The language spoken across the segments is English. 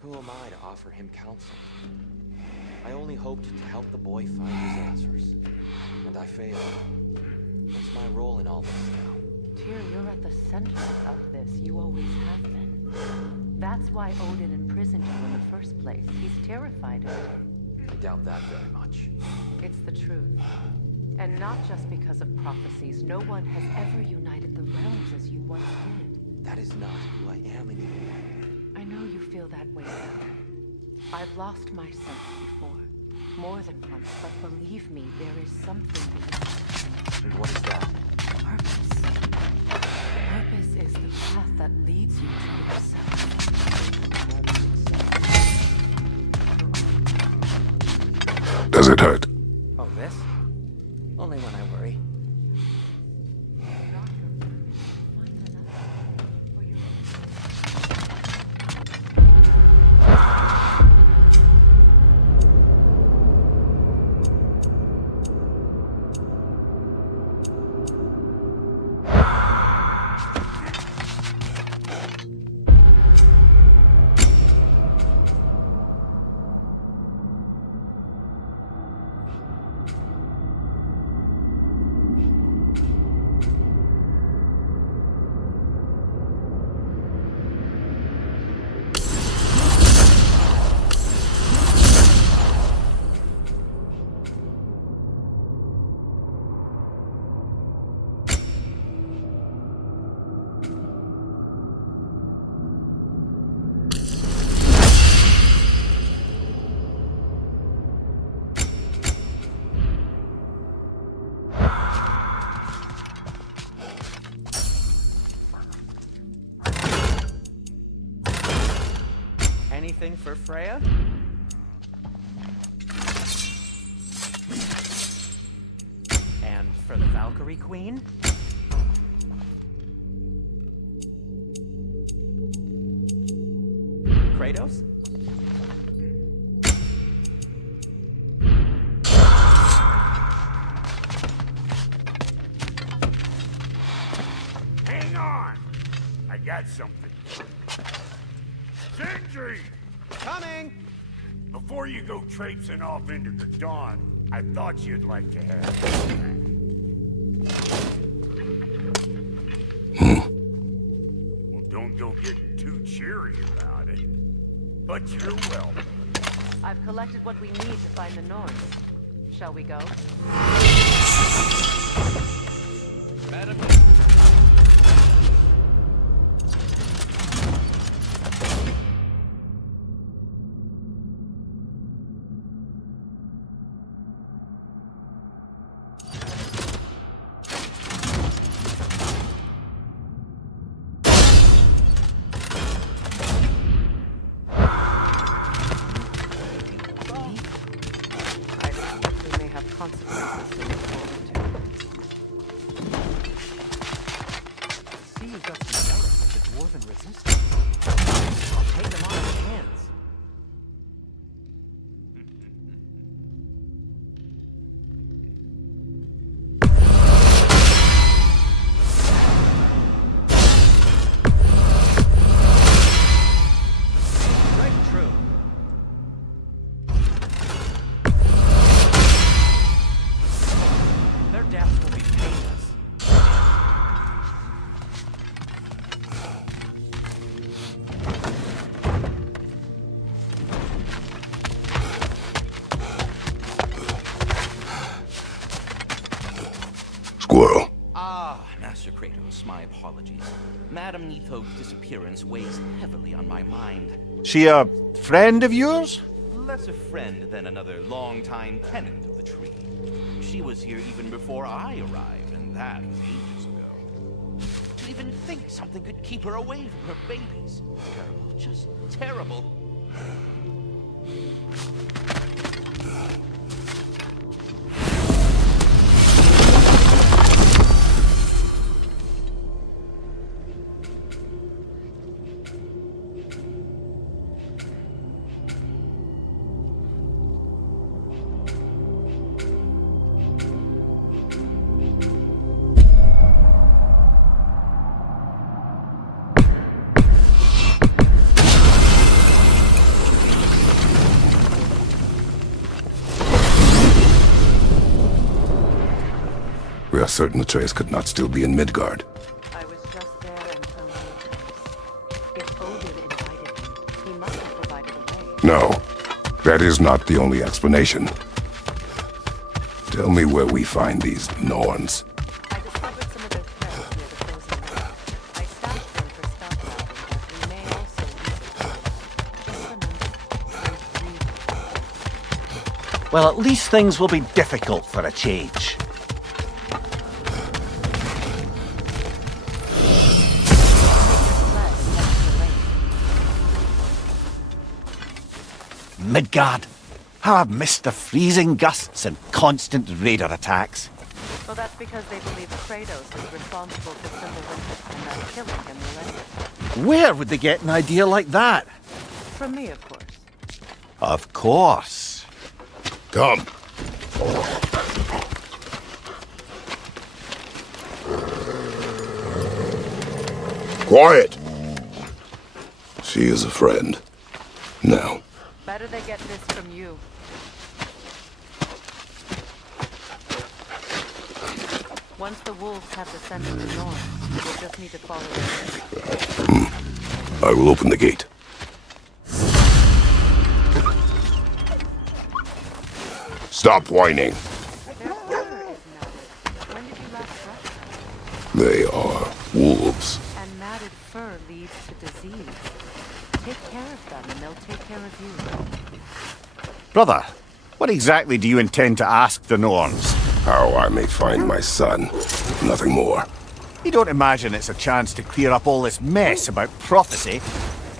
Who am I to offer him counsel? I only hoped to help the boy find his answers. And I failed. What's my role in all this now? Tyr, you're at the center of this. You always have been. That's why Odin imprisoned you in the first place. He's terrified of you. I doubt that very much. It's the truth. And not just because of prophecies. No one has ever united the realms as you once did. That is not who I am anymore. I know you feel that way now. I've lost myself before. More than once, but believe me, there is something beyond. And what is that? Purpose. Purpose is the path that leads you to yourself. Does it hurt? Oh, this? Only when I worry. Anything for Freya? And for the Valkyrie Queen? Kratos? Hang on! I got something. Sindri! Coming! Before you go traipsing off into the dawn, I thought you'd like to have Well, don't go getting too cheery about it. But you're welcome. I've collected what we need to find the Norns. Shall we go? Madam. Consequences to look forward to. See, you've got some relics of the dwarven resistance. I'll take them on in hands. Right, true. Their deaths will be painless. Squirrel. Ah, Master Kratos, my apologies. Madame Nitho's disappearance weighs heavily on my mind. She a friend of yours? Less a friend than another longtime tenant of the tree. She was here even before I arrived, and that was ages ago. To even think something could keep her away from her babies. Terrible, just terrible. certain Atreus could not still be in Midgard. I was just there and found it. If Odin invited him, he must have provided a way. No, that is not the only explanation. Tell me where we find these Norns. I discovered some of their threads near the frozen lake. I stashed them for stockpiling, but we may also use it. Just remember, Well, at least things will be difficult for a change. Midgard. How I've missed the freezing gusts and constant raider attacks. well, that's because they believe Kratos is responsible for Fimbulwinter and that killing him relented. Where would they get an idea like that? From me, of course. Of course. Come. Quiet! She is a friend. Now, Better they get this from you. Once the wolves have the scent of the Norns, we'll just need to follow them. I will open the gate. Stop whining. Their fur is matted. When did you last brush them? They are wolves. And matted fur leads to disease. Take care of them and they'll take care of you. Brother, what exactly do you intend to ask the Norns? How I may find my son. Nothing more. You don't imagine it's a chance to clear up all this mess about prophecy?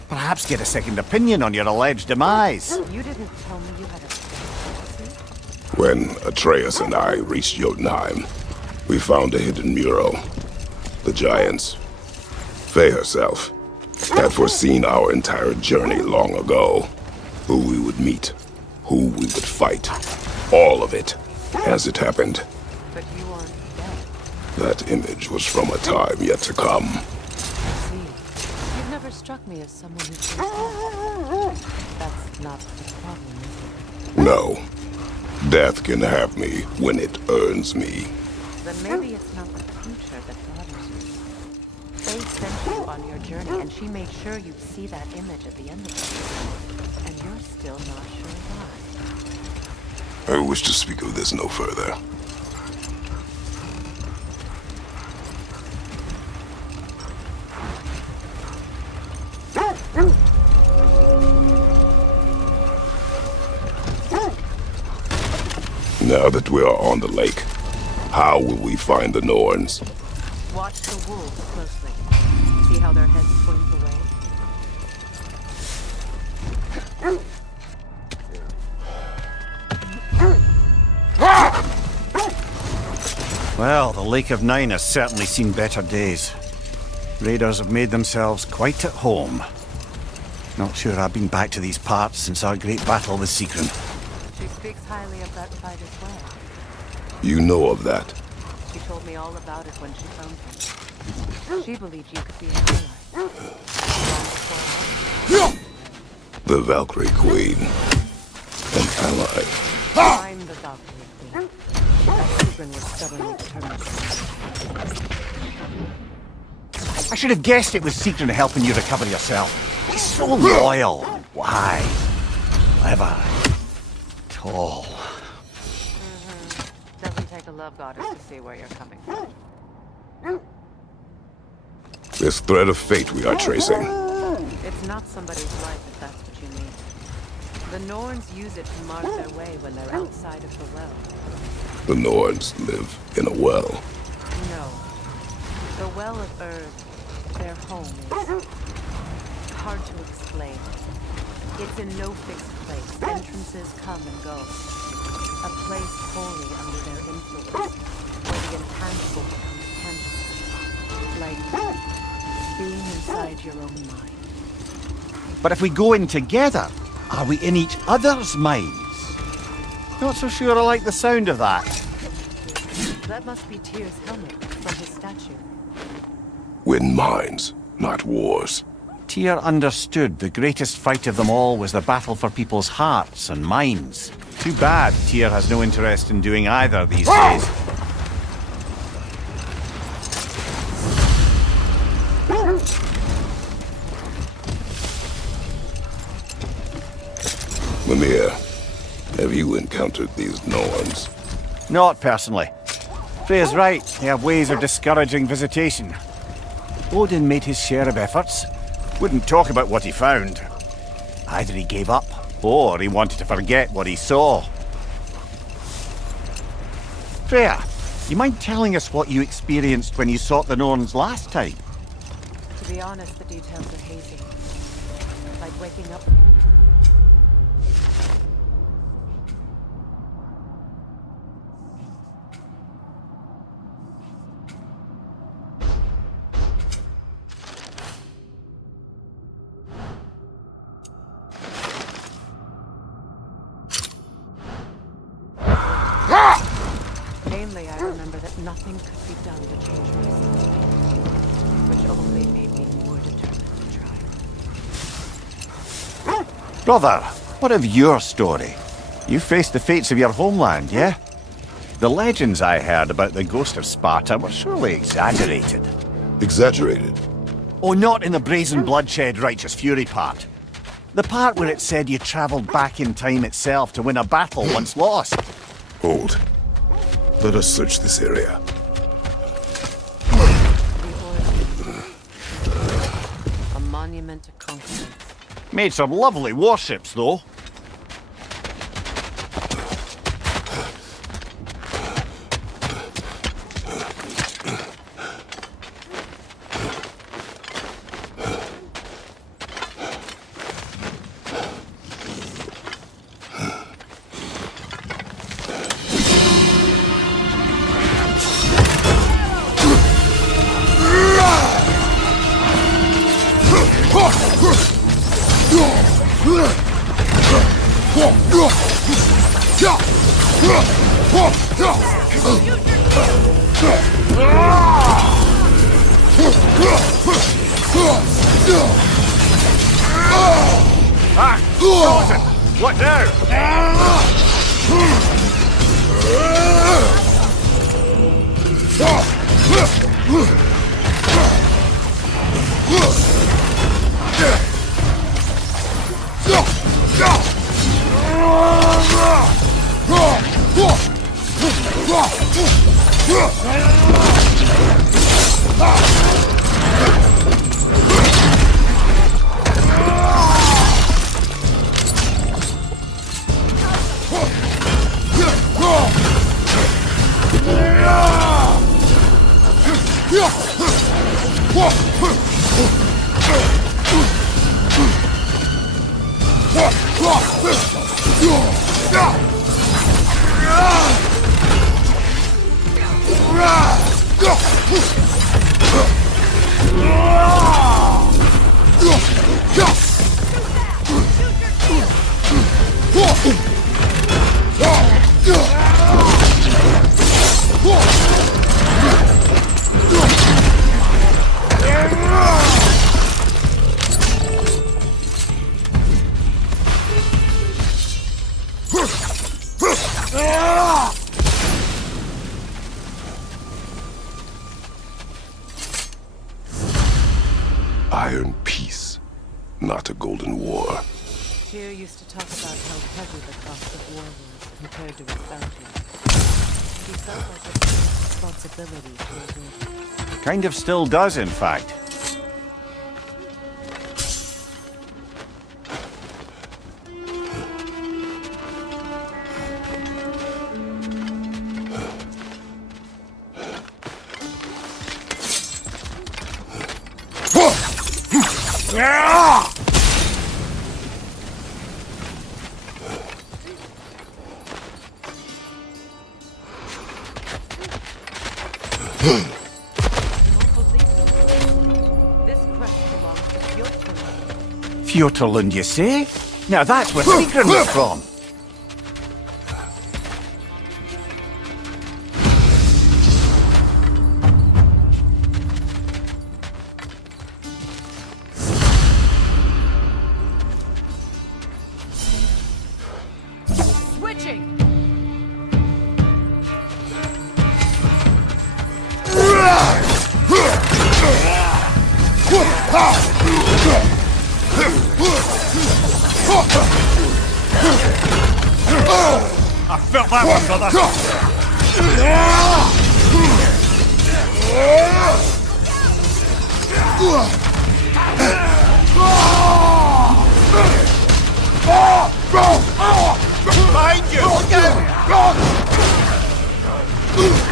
Perhaps get a second opinion on your alleged demise? You didn't tell me you had a prophecy? When Atreus and I reached Jotunheim, we found a hidden mural. The giants, Faye herself, had foreseen our entire journey long ago. Who we would meet, who we would fight, all of it, as it happened. But you aren't dead. That image was from a time yet to come. I see. You've never struck me as someone who feels death. That's not the problem, is it? No. Death can have me when it earns me. Then maybe it's not the future that bothers you. Faye sent you on your journey, and she made sure you'd see that image at the end of it. And you're still not sure why. I wish to speak of this no further. Now that we are on the lake, how will we find the Norns? Watch the wolves closely. See how their heads point away? Well, the Lake of Nine has certainly seen better days. Raiders have made themselves quite at home. Not sure I've been back to these parts since our great battle with Sigrun. She speaks highly of that fight as well. You know of that. She told me all about it when she found him. She believed you could be an ally. Long before I. The Valkyrie Queen. An ally. I'm the Valkyrie Queen. Sigrun was stubbornly determined. I should have guessed it was Sigrun helping you recover yourself. He's so loyal and wise, clever, tall. Doesn't take a love goddess to see where you're coming from. This thread of fate we are tracing. It's not somebody's life if that's what you mean. The Norns use it to mark their way when they're outside of the well. The Norns live in a well. No. The Well of Erd, their home is hard to explain. It's in no fixed place. Entrances come and go. A place wholly under their influence, where the intangible becomes tangible. Like being inside your own mind. But if we go in together, are we in each other's minds? Not so sure I like the sound of that. That must be Tyr's helmet from his statue. Win minds, not wars. Tyr understood the greatest fight of them all was the battle for people's hearts and minds. Too bad Tyr has no interest in doing either these days. Mimir, have you encountered these Norns? Not personally. Freya's right. They have ways of discouraging visitation. Odin made his share of efforts. Wouldn't talk about what he found. Either he gave up, or he wanted to forget what he saw. Freya, you mind telling us what you experienced when you sought the Norns last time? To be honest, the details are hazy. Like waking up. Mainly, I remember that nothing could be done to change my situation, which only made me more determined to try. Brother, what of your story? You faced the fates of your homeland, yeah? The legends I heard about the ghost of Sparta were surely exaggerated. Exaggerated? Oh, not in the brazen bloodshed righteous fury part. The part where it said you traveled back in time itself to win a battle once lost. Hold. Let us search this area. A monument to conquerors. Made some lovely warships, though. What now? Iron peace, not a golden war. Tyr used to talk about how heavy the cost of war was compared to his bounty. He felt like it was a responsibility to his Kind of still does, in fact. This crest belongs to Fjordland. Fjordland, you say? Now that's where Sigrun was from. Switching! felt that one, brother. Behind you! Look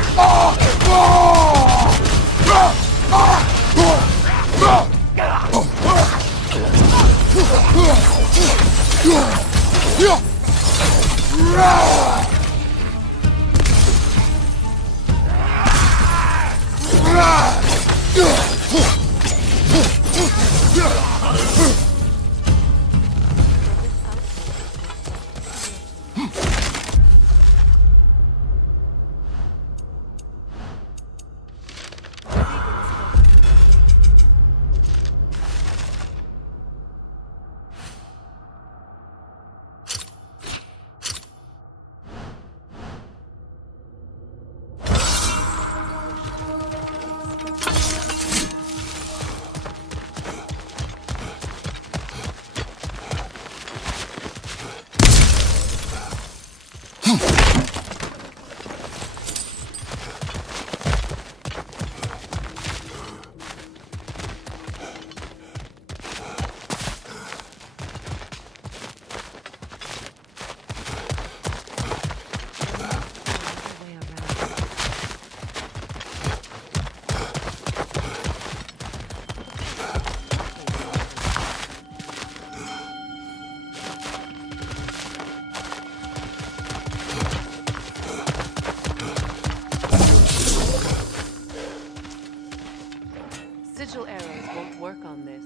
Sigil arrows won't work on this.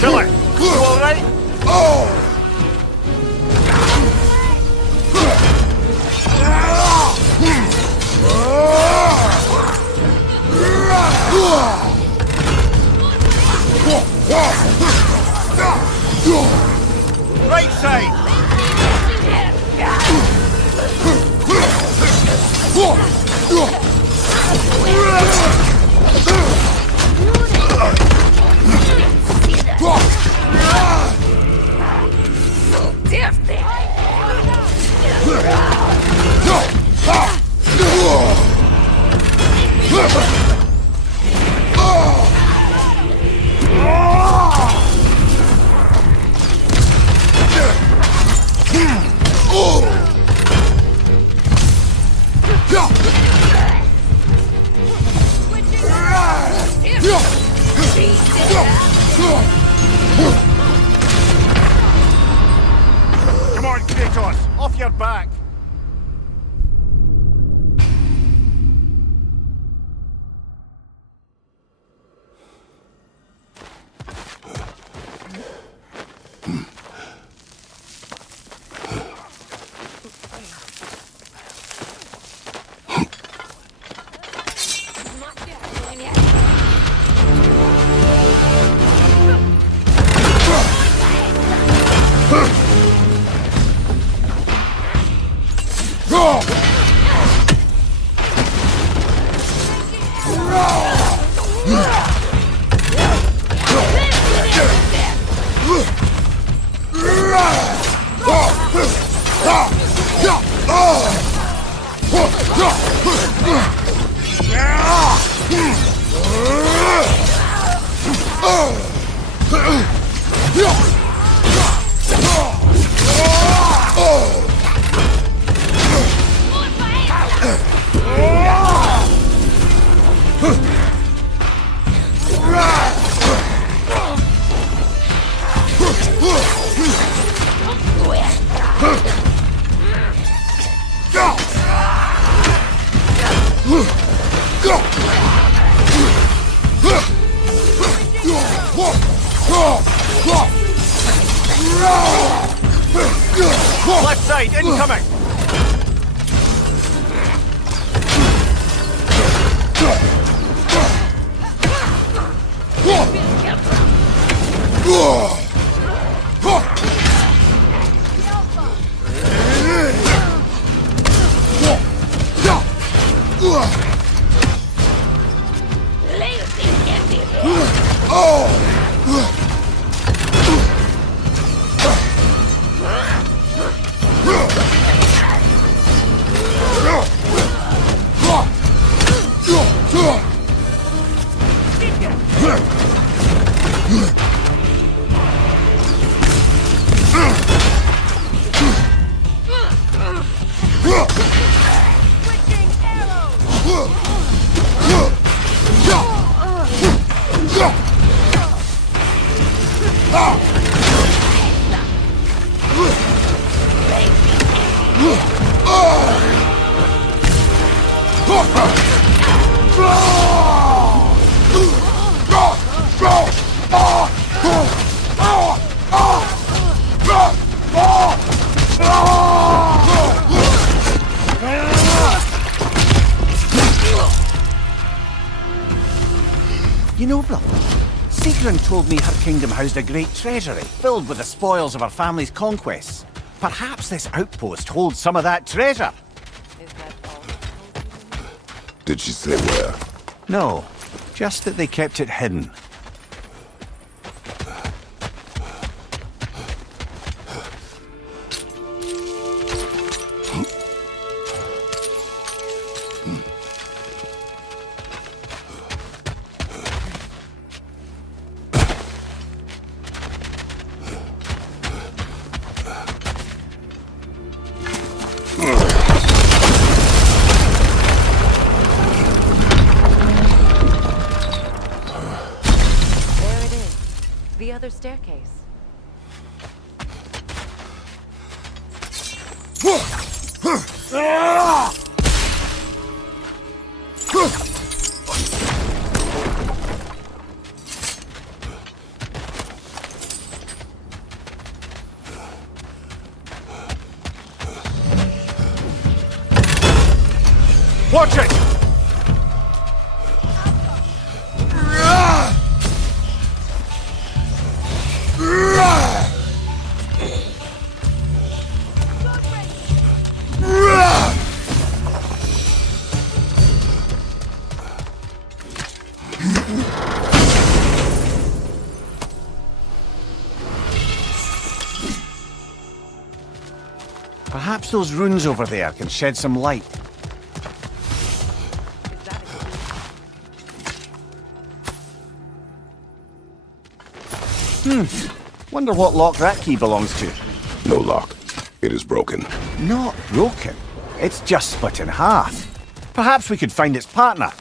Kill it! You alright? Right side! Come on, Kratos! Off your back! Left side, incoming! You know, brother, Sigrun told me her kingdom housed a great treasury filled with the spoils of her family's conquests. Perhaps this outpost holds some of that treasure. Is that all? Did she say where? No, just that they kept it hidden. another staircase. Watch it! Perhaps those runes over there can shed some light. Wonder what lock that key belongs to. No lock. It is broken. Not broken. It's just split in half. Perhaps we could find its partner.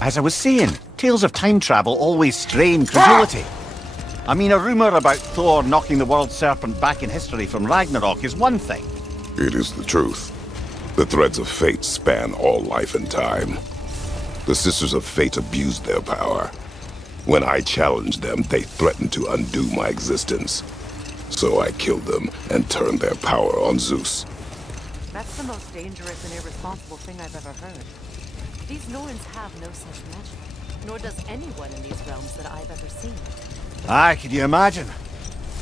As I was saying, tales of time travel always strain credulity. I mean, a rumour about Thor knocking the world serpent back in history from Ragnarok is one thing. It is the truth. The threads of fate span all life and time. The Sisters of Fate abused their power. When I challenged them, they threatened to undo my existence. So I killed them and turned their power on Zeus. That's the most dangerous and irresponsible thing I've ever heard. These Norns have no such magic, nor does anyone in these realms that I've ever seen. Aye, can you imagine?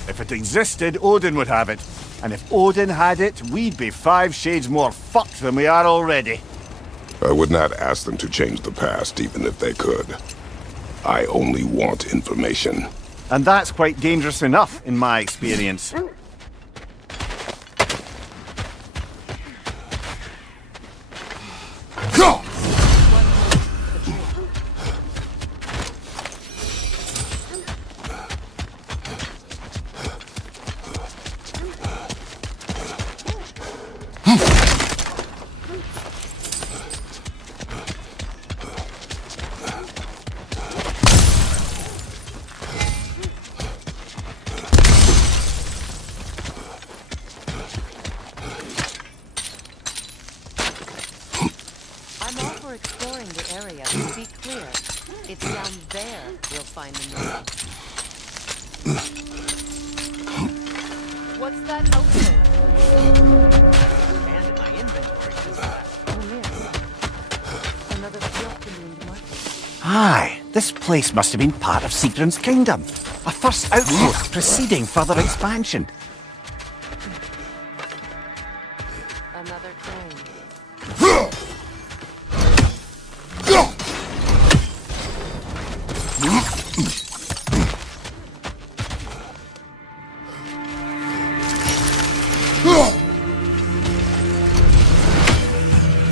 If it existed, Odin would have it. And if Odin had it, we'd be 5 shades more fucked than we are already. I would not ask them to change the past, even if they could. I only want information. And that's quite dangerous enough, in my experience. Exploring the area, to be clear, it's down there we'll find the Norns. What's that outfit? And in my inventory, too. Oh, yes. Another field market. Aye, this place must have been part of Sigrun's kingdom. A first outpost preceding further expansion. Another train.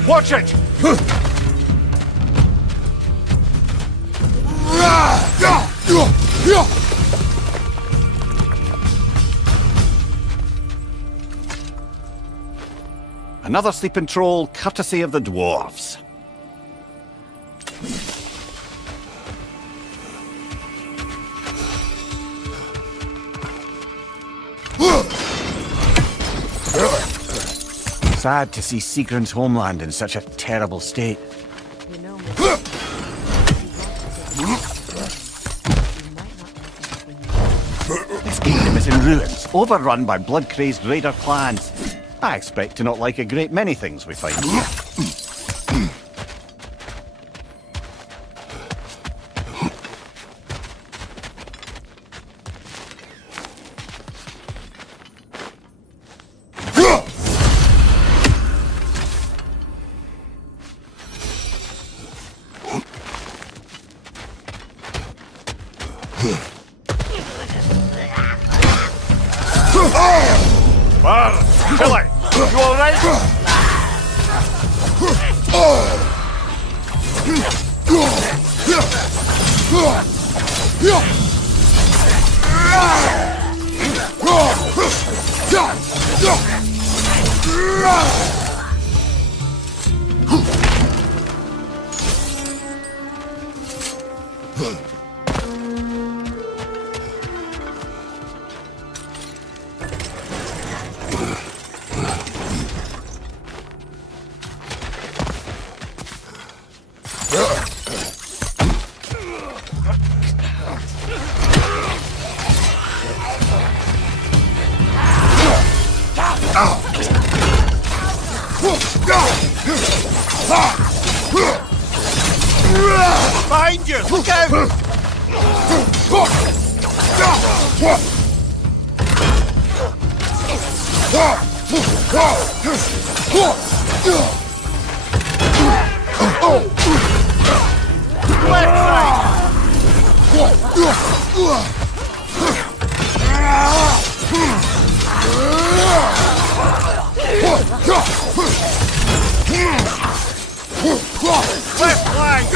Watch it! Another sleeping troll, courtesy of the dwarves. Sad to see Sigrun's homeland in such a terrible state. You know, Mr. This kingdom is in ruins, overrun by blood-crazed raider clans. I expect to not like a great many things we find here. Chile, you all right? Behind you! Look out! Left flank!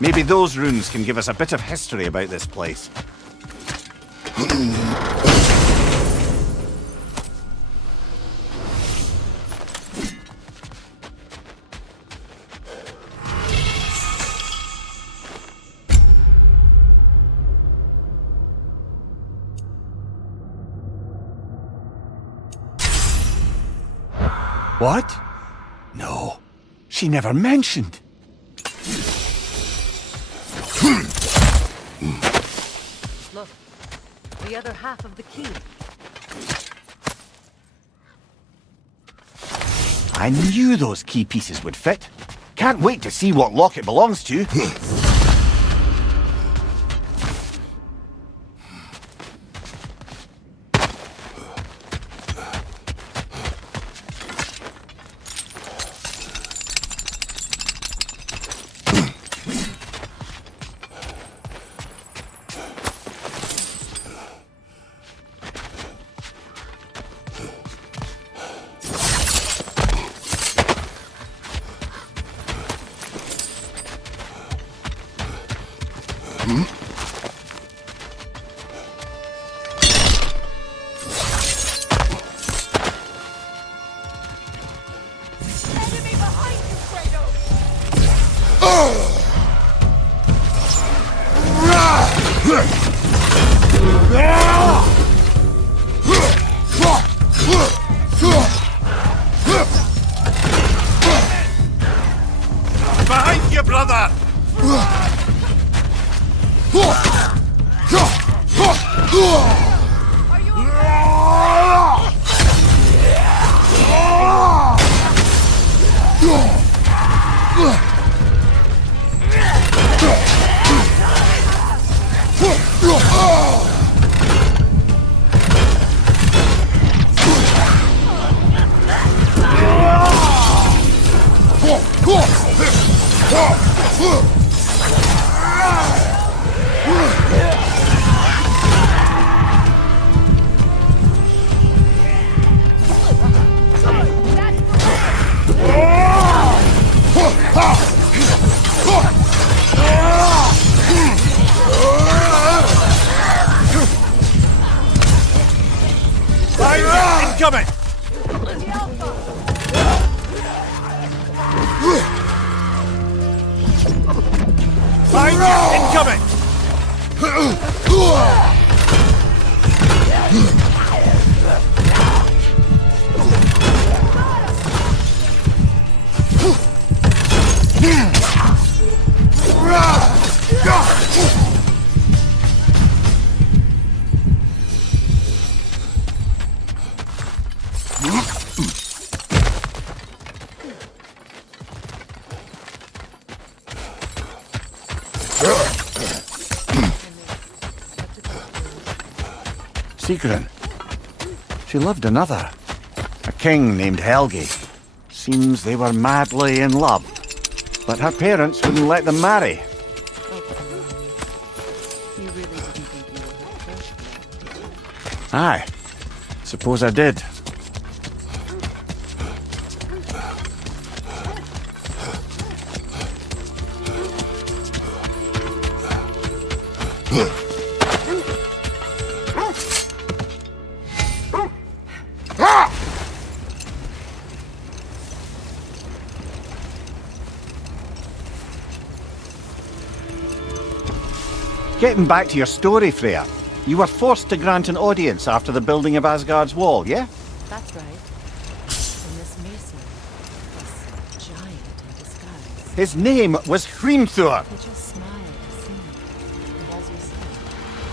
Maybe those runes can give us a bit of history about this place. What? No, she never mentioned. Look, the other half of the key. I knew those key pieces would fit. Can't wait to see what lock it belongs to. Behind you, brother! Incoming! Behind you! Incoming! Sigrun. She loved another. A king named Helgi. Seems they were madly in love. But her parents wouldn't let them marry. You really didn't think you were her first love, did you? Aye. Suppose I did. Getting back to your story, Freya. You were forced to grant an audience after the building of Asgard's wall, yeah? That's right. And this Mason, this giant in disguise, His name was Hrimthur. he just smiled to see me. And as you said,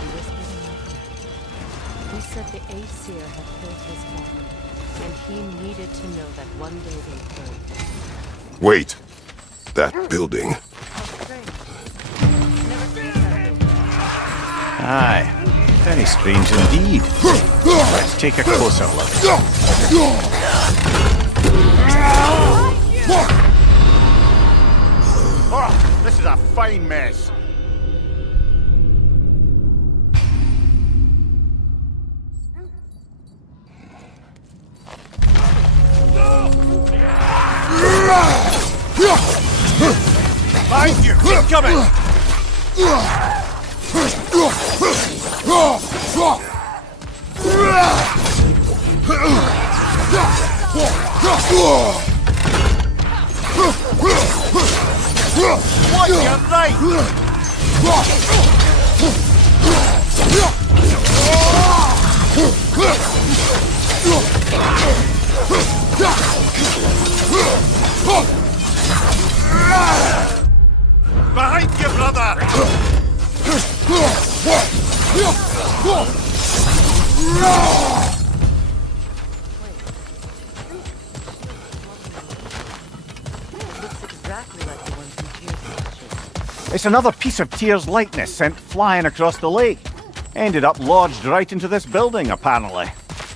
he whispered in my ear. He said the Aesir had killed his father, and he needed to know that one day they'd burn. Wait. That building. How strange. Never seen that building. Aye. Very strange indeed. Let's take a closer look. Oh, this is a fine mess. Behind you! Incoming! What your right? Behind you, brother! It's another piece of Tyr's likeness sent flying across the lake. Ended up lodged right into this building, apparently.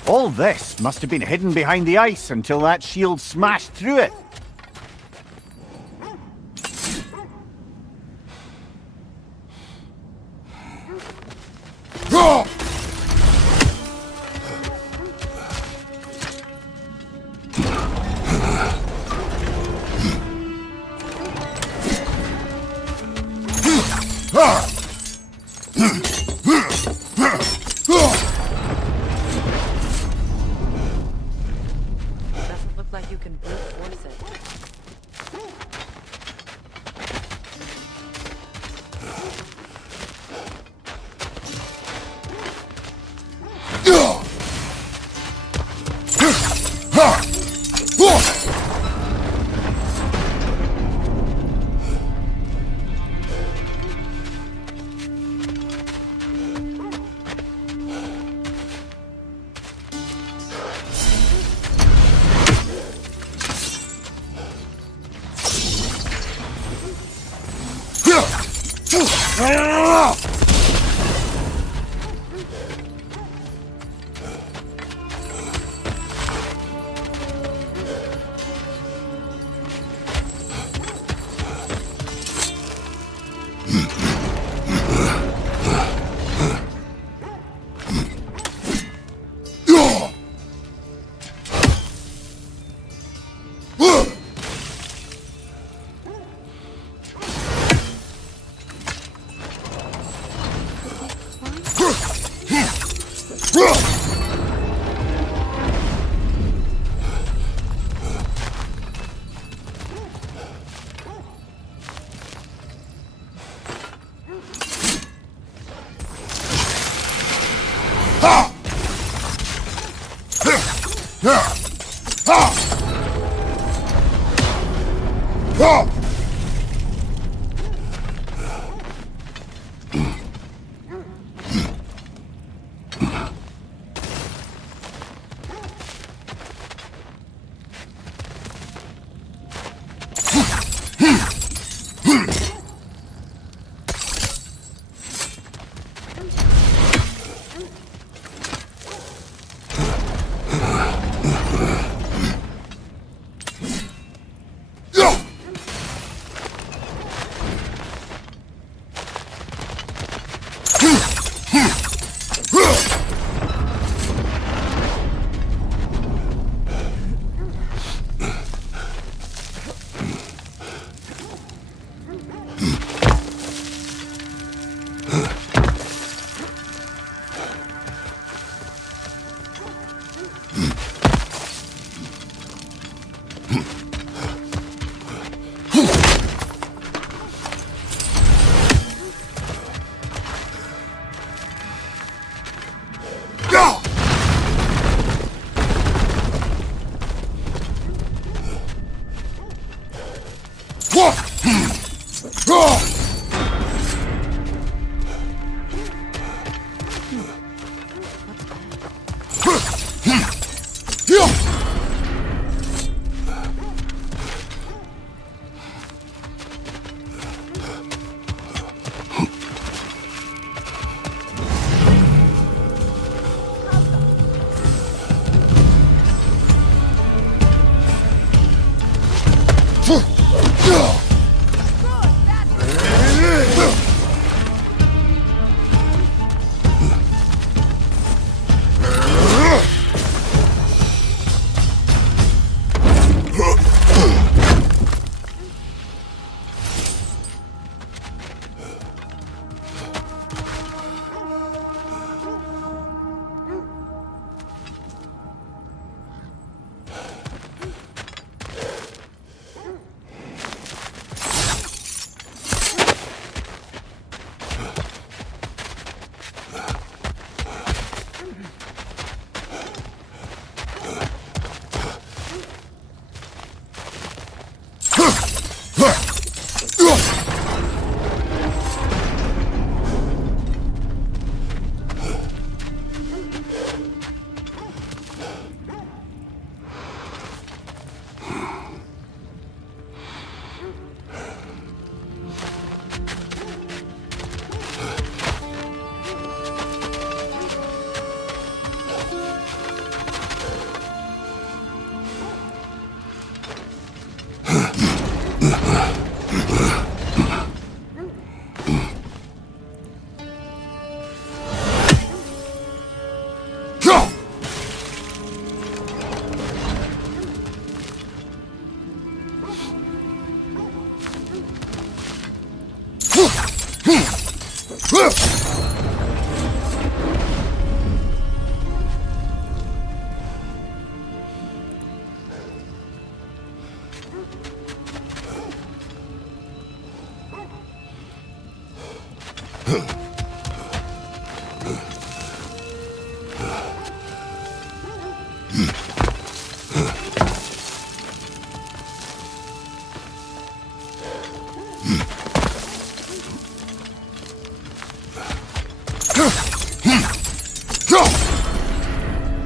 All this must have been hidden behind the ice until that shield smashed through it. Doesn't look like you can brute force it.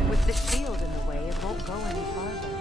With the shield in the way, it won't go any farther.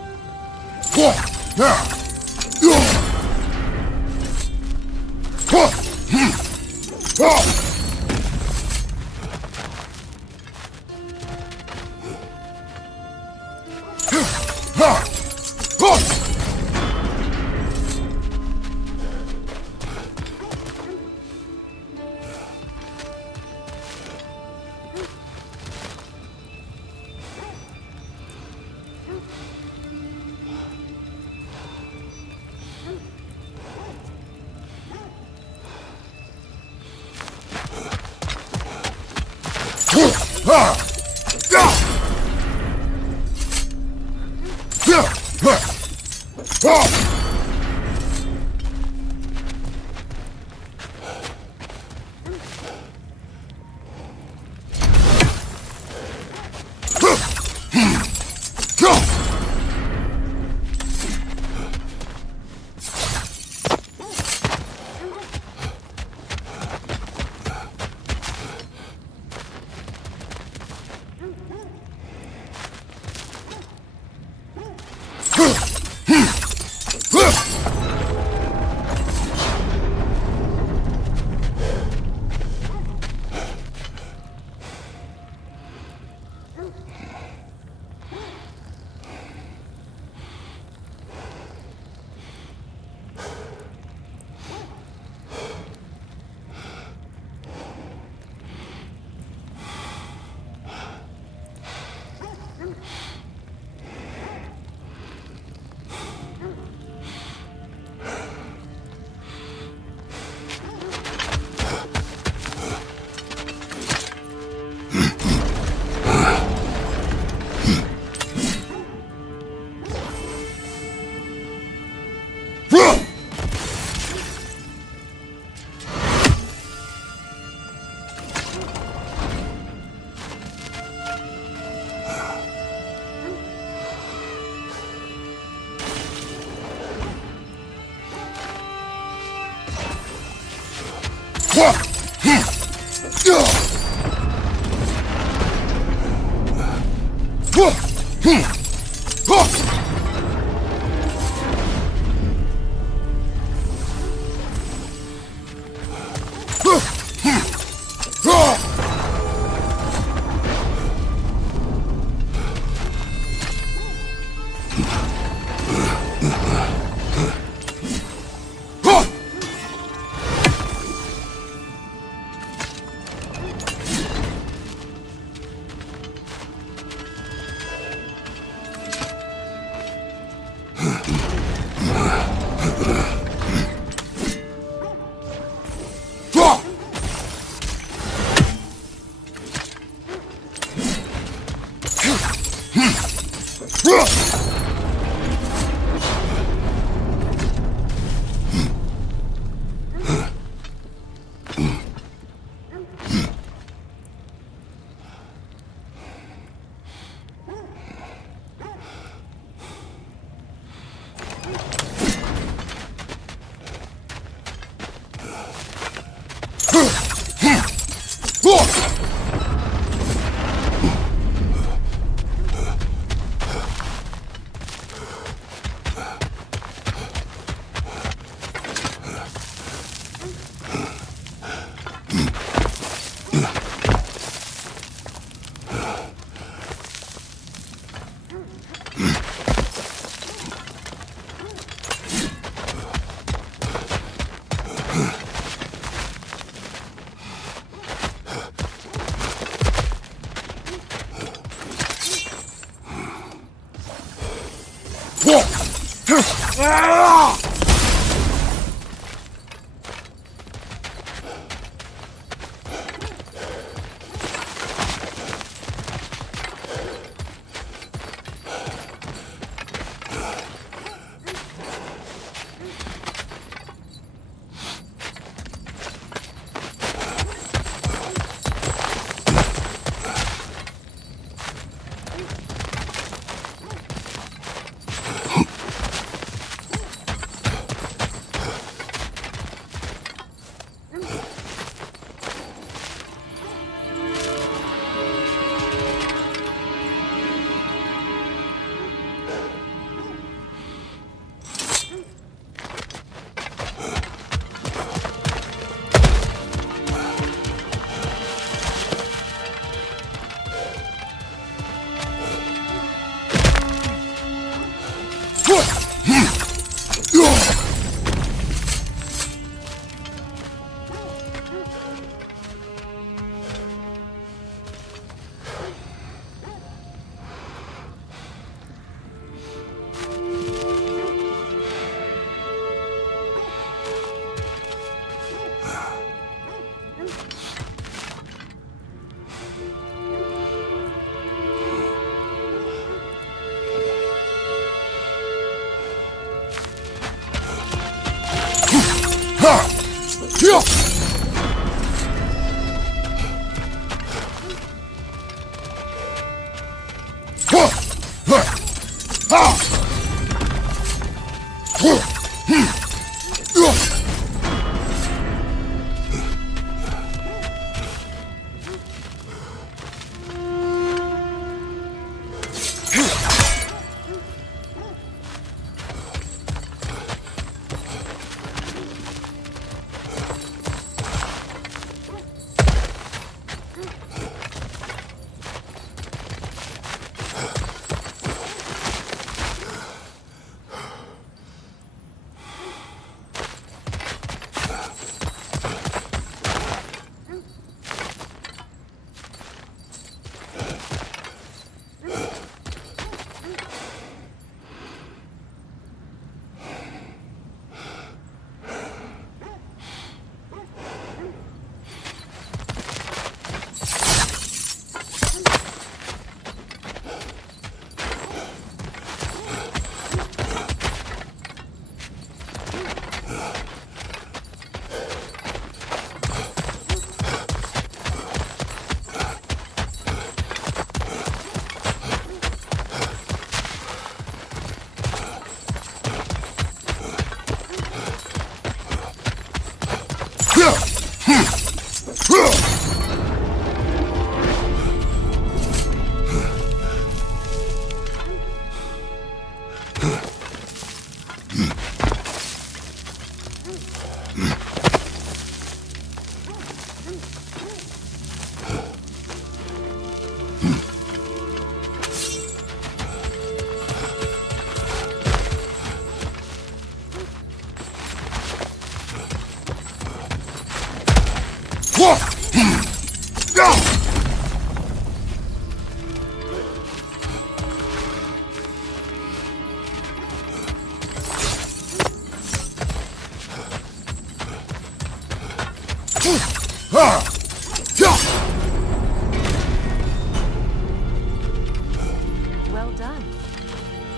Well done.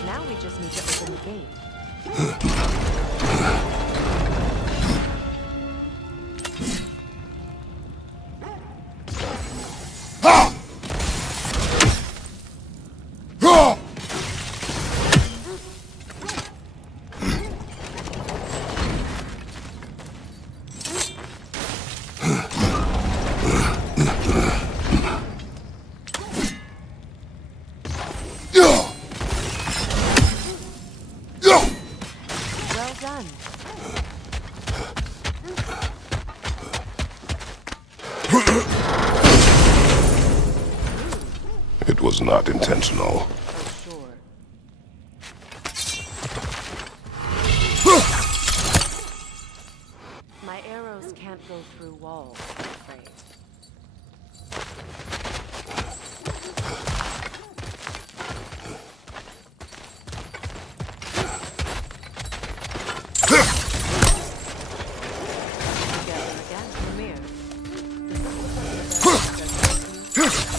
Now we just need to open the gate. Well done. It was not intentional. Oh, sure. My arrows can't go through walls, I'm afraid.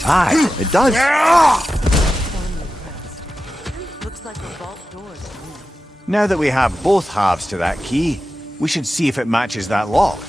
Aye, it does. Looks like the vault doors. Now that we have both halves to that key, we should see if it matches that lock.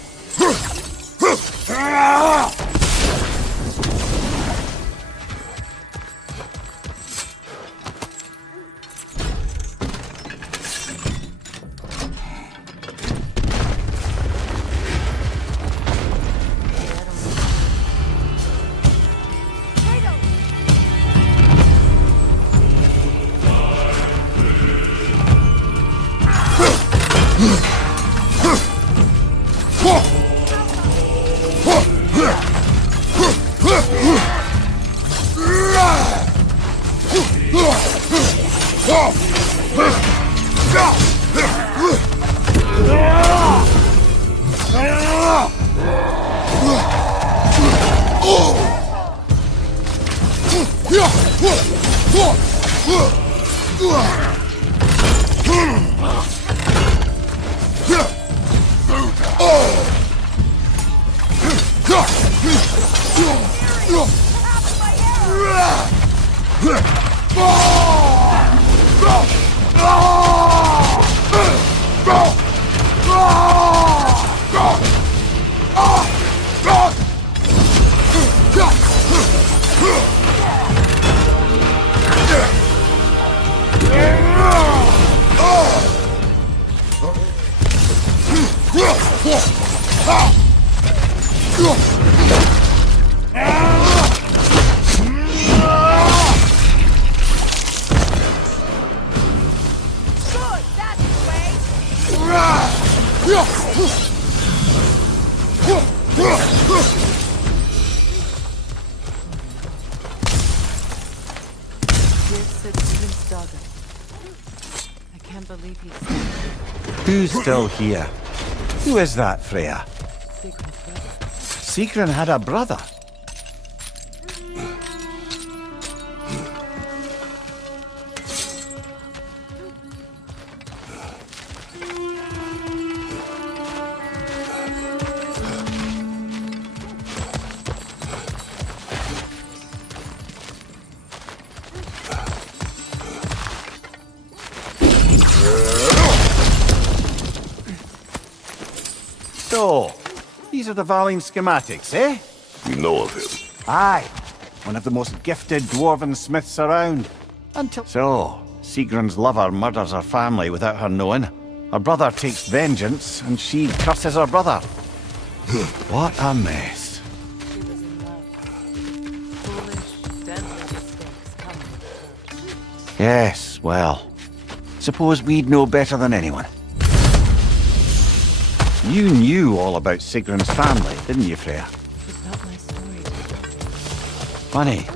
Good, that's the way. Here sits Prince Dogger. I can't believe he's Who's still here? Who is that, Freya? Sigrun's brother. Sigrun had a brother. So, these are the Valine schematics, eh? You know of him. Aye. One of the most gifted dwarven smiths around. So, Sigrun's lover murders her family without her knowing. Her brother takes vengeance, and she curses her brother. What a mess. She was in love. Foolish, deadly mistakes come with courage. Yes, well, suppose we'd know better than anyone. You knew all about Sigrun's family, didn't you, Freya? She felt my story to Funny.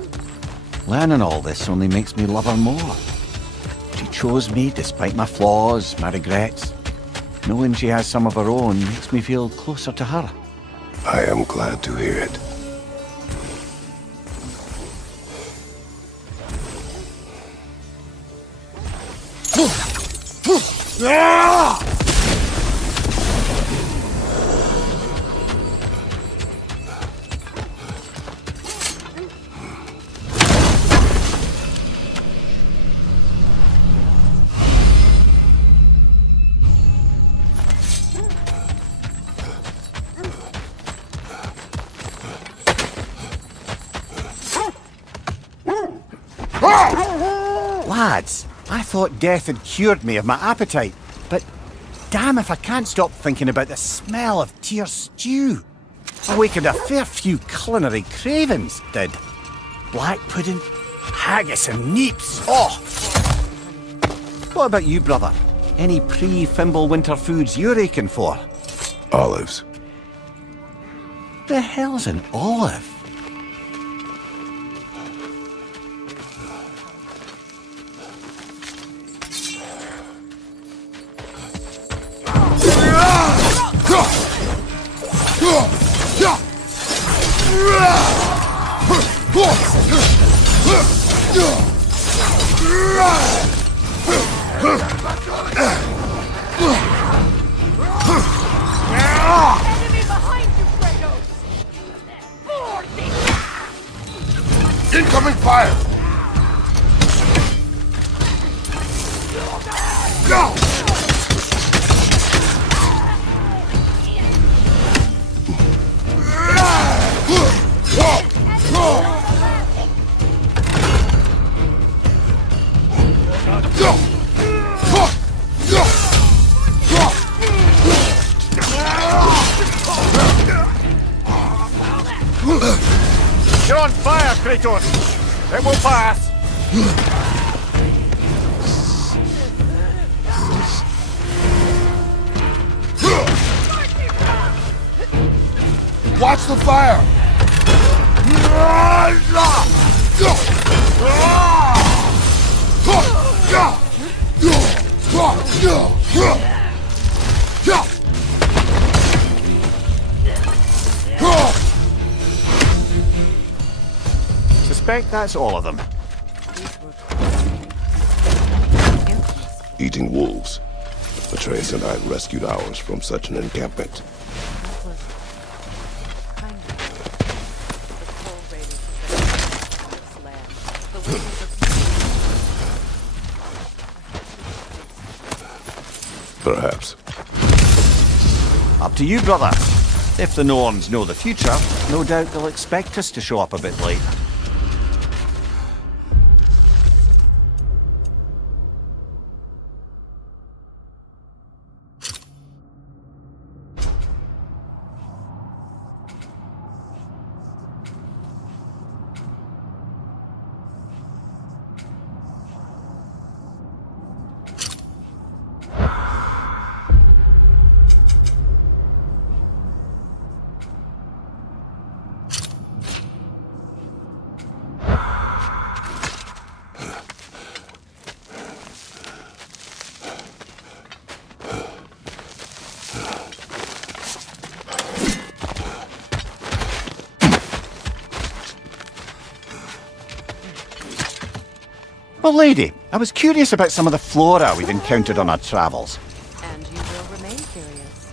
Learning all this only makes me love her more. She chose me despite my flaws, my regrets. Knowing she has some of her own makes me feel closer to her. I am glad to hear it. Lads, I thought death had cured me of my appetite, but damn if I can't stop thinking about the smell of Tyr stew. Awakened a fair few culinary cravings, did. Black pudding, haggis and neeps, oh! What about you, brother? Any pre-Fimble winter foods you're aching for? Olives. The hell's an olive? Enemy behind you, Kratos! For the Incoming fire! You're on fire, Kratos! It will pass! Watch the fire! Suspect that's all of them. Eating wolves. Atreus and I rescued ours from such an encampment. That was kind of the Troll Raiders who this land. The witness of Perhaps. Up to you, brother. If the Norns know the future, no doubt they'll expect us to show up a bit late. Well, lady, I was curious about some of the flora we've encountered on our travels. And you will remain curious.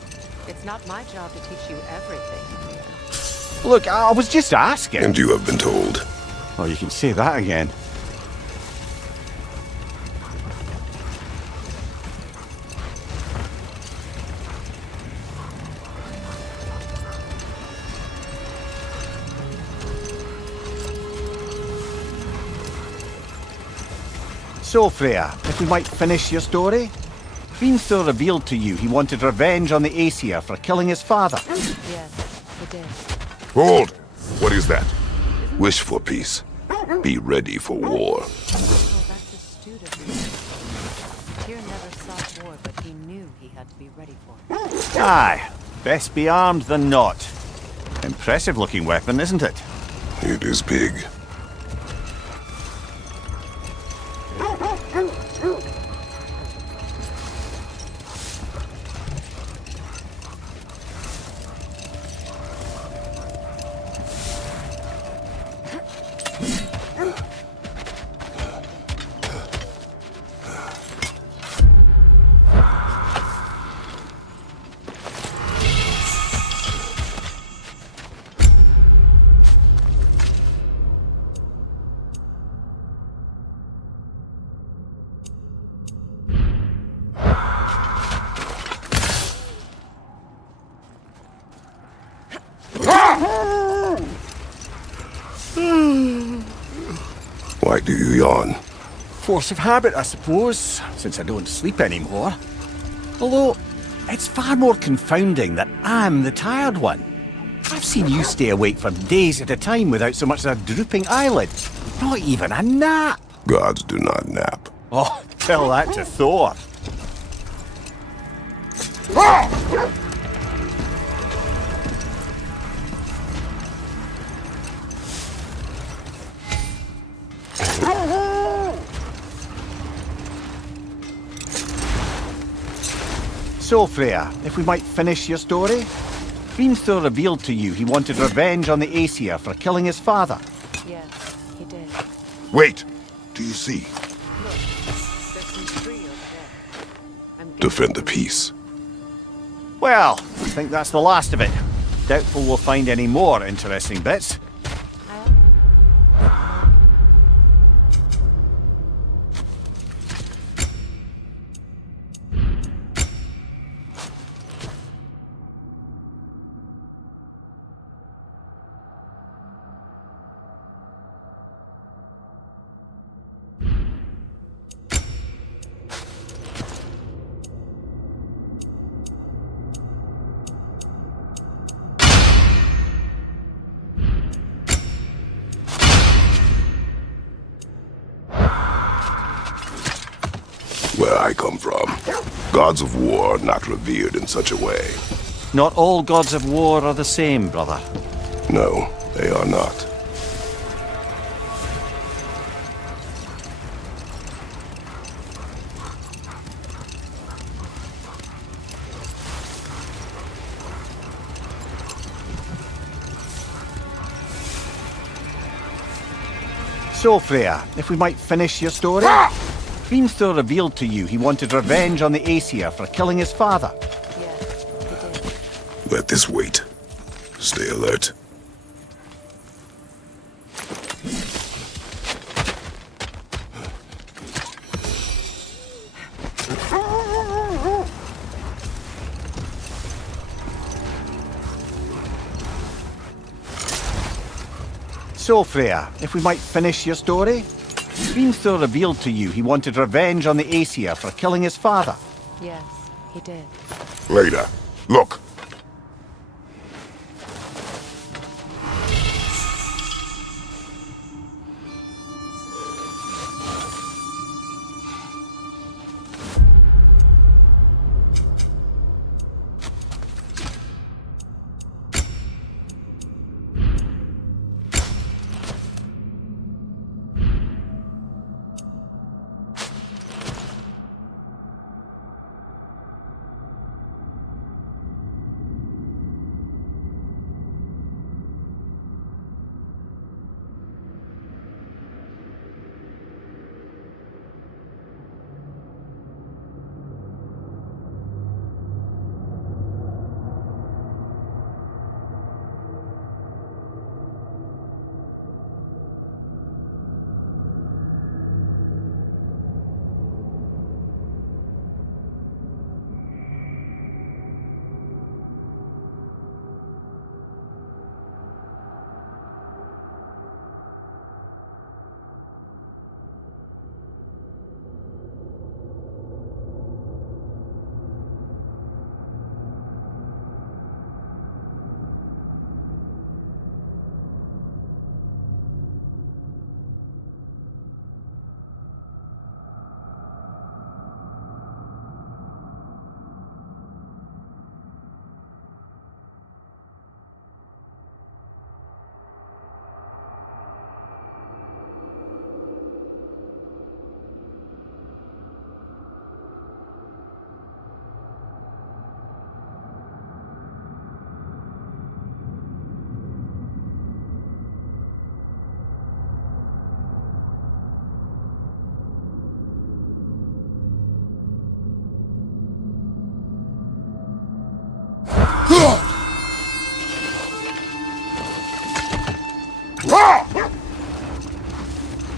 It's not my job to teach you everything here. Look, I was just asking. And you have been told. Oh, you can say that again. So, Freya, if we might finish your story? Hrimthur revealed to you he wanted revenge on the Aesir for killing his father. Yes, he did. Hold! What is that? Wish for peace. Be ready for war. Oh, that's astute of you. Tyr never sought war, but he knew he had to be ready for it. Aye, best be armed than not. Impressive looking weapon, isn't it? It is big. Why do you yawn? Force of habit, I suppose, since I don't sleep anymore. Although, it's far more confounding that I'm the tired one. I've seen you stay awake for days at a time without so much as a drooping eyelid. Not even a nap. Gods do not nap. Oh, tell that to Thor. So, Freya, if we might finish your story? Hrimthur revealed to you he wanted revenge on the Aesir for killing his father. Yes, he did. Wait! Do you see? Look, there's some tree over there. I'm Defend the peace. Well, I think that's the last of it. Doubtful we'll find any more interesting bits. Where I come from, gods of war are not revered in such a way. Not all gods of war are the same, brother. No, they are not. So, Freya, if we might finish your story? Hrimthur revealed to you he wanted revenge on the Aesir for killing his father. Yes, he did. Let this wait. Stay alert. So, Freya, if we might finish your story? Hrimthur revealed to you he wanted revenge on the Aesir for killing his father. Yes, he did. Later. Look.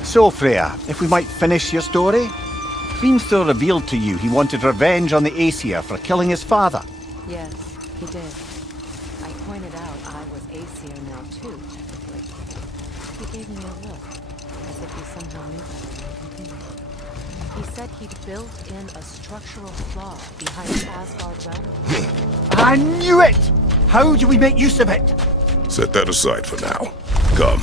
So, Freya, if we might finish your story? Hrimthur revealed to you he wanted revenge on the Aesir for killing his father. Yes, he did. I pointed out I was Aesir now too, technically. He gave me a look, as if he somehow knew better than I continued. He said he'd built in a structural flaw behind the Asgard realm. I knew it! How do we make use of it? Set that aside for now. Come.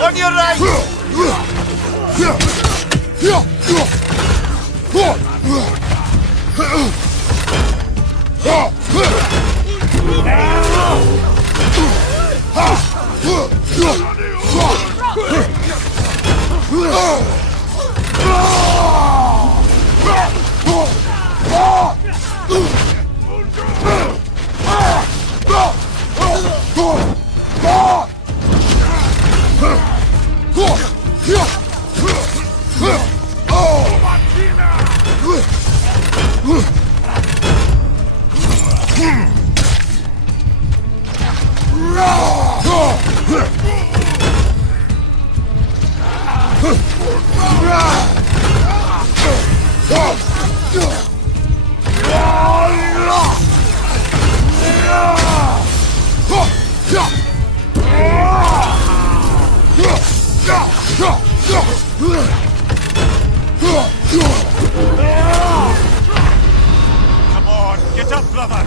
On your right! Come on, get up, brother!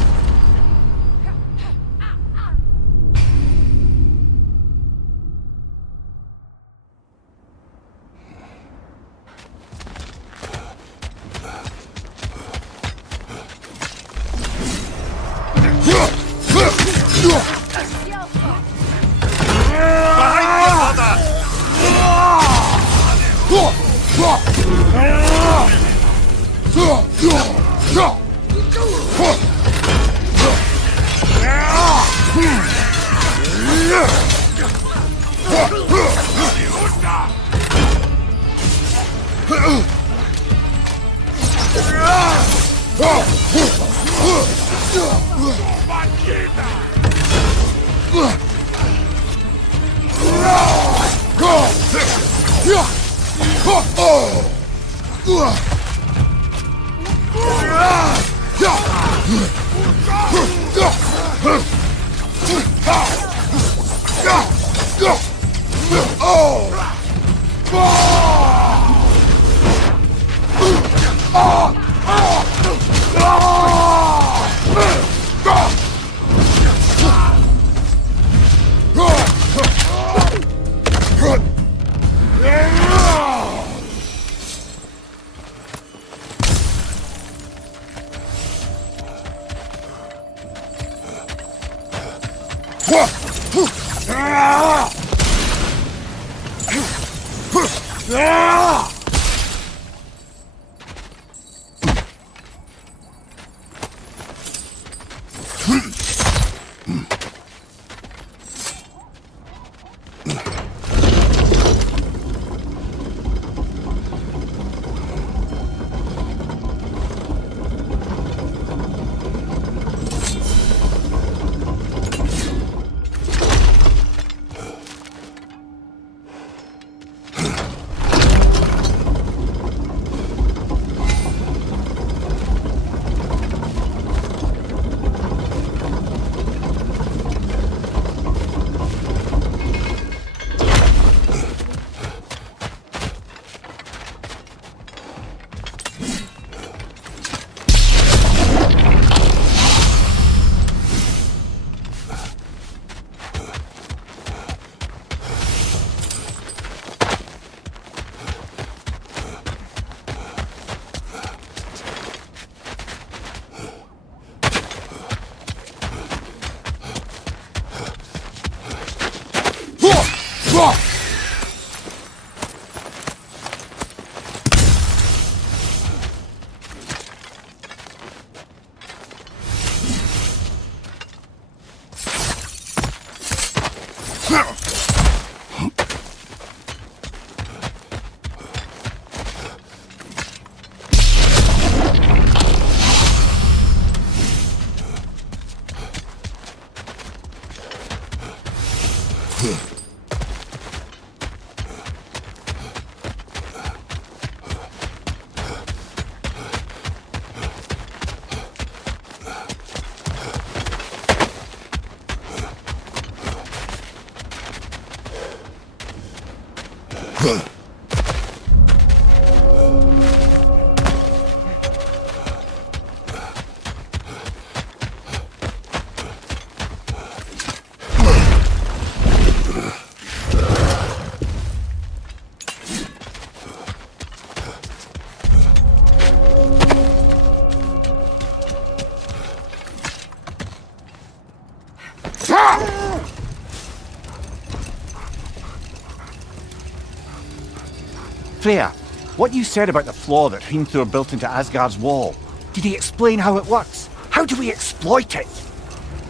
Freya, what you said about the flaw that Hrimthur built into Asgard's wall, did he explain how it works? How do we exploit it?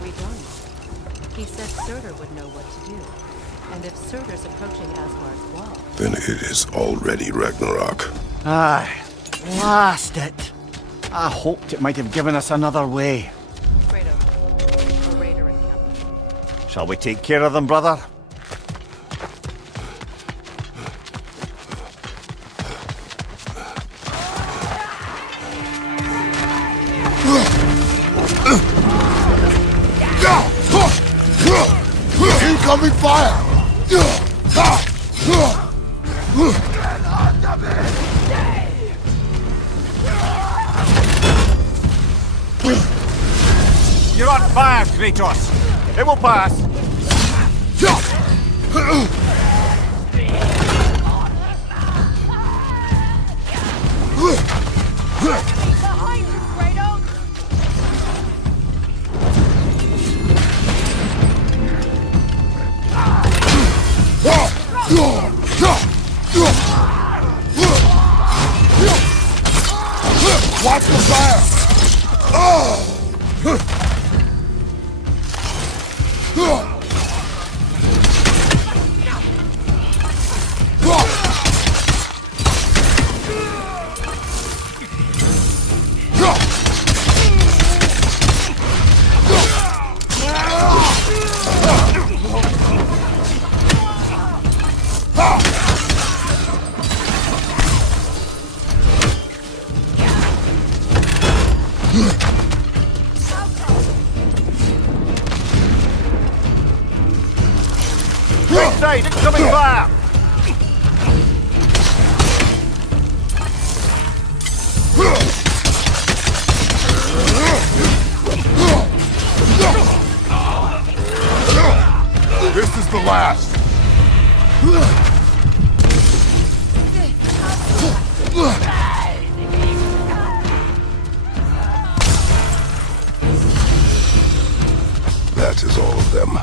We don't. He said Surtur would know what to do. And if Surtur's approaching Asgard's wall... Then it is already Ragnarok. Aye, blast it. I hoped it might have given us another way. Kratos, a raider encampment. Shall we take care of them, brother? Incoming fire! You're on fire, Kratos. It will pass. Behind you, Kratos! Watch the fire! Side, incoming fire! This is the last. That is all of them.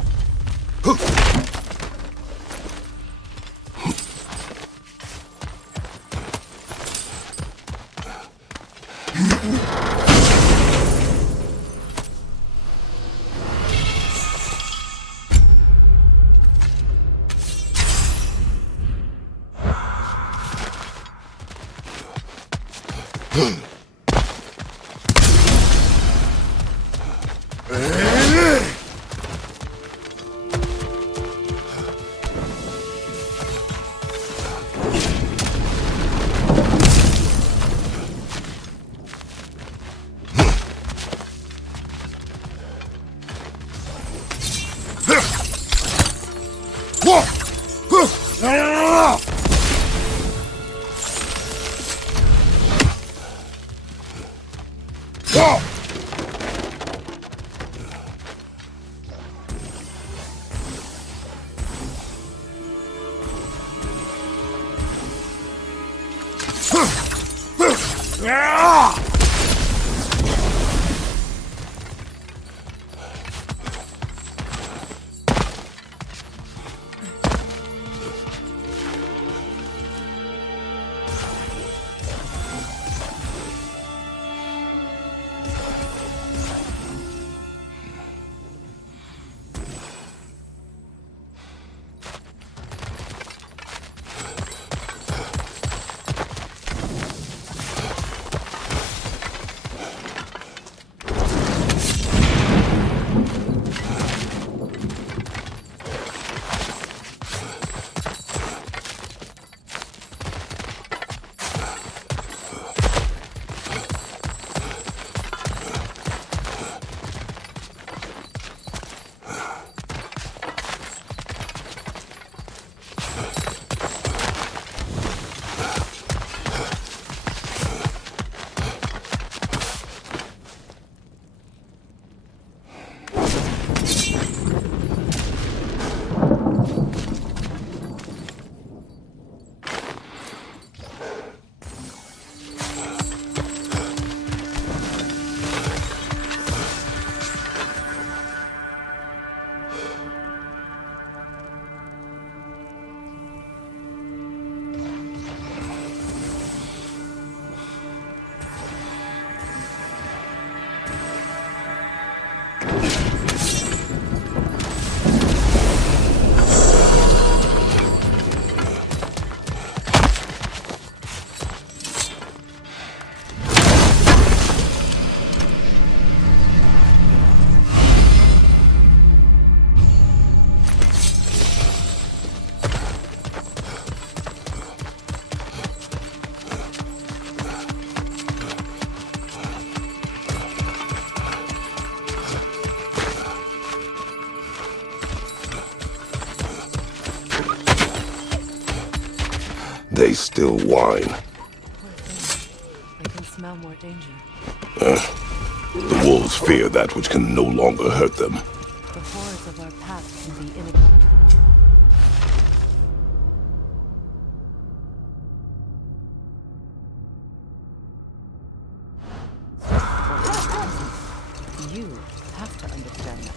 they still whine. Poor thing. They can smell more danger. The wolves fear that which can no longer hurt them. The horrors of our past can be You have to understand that.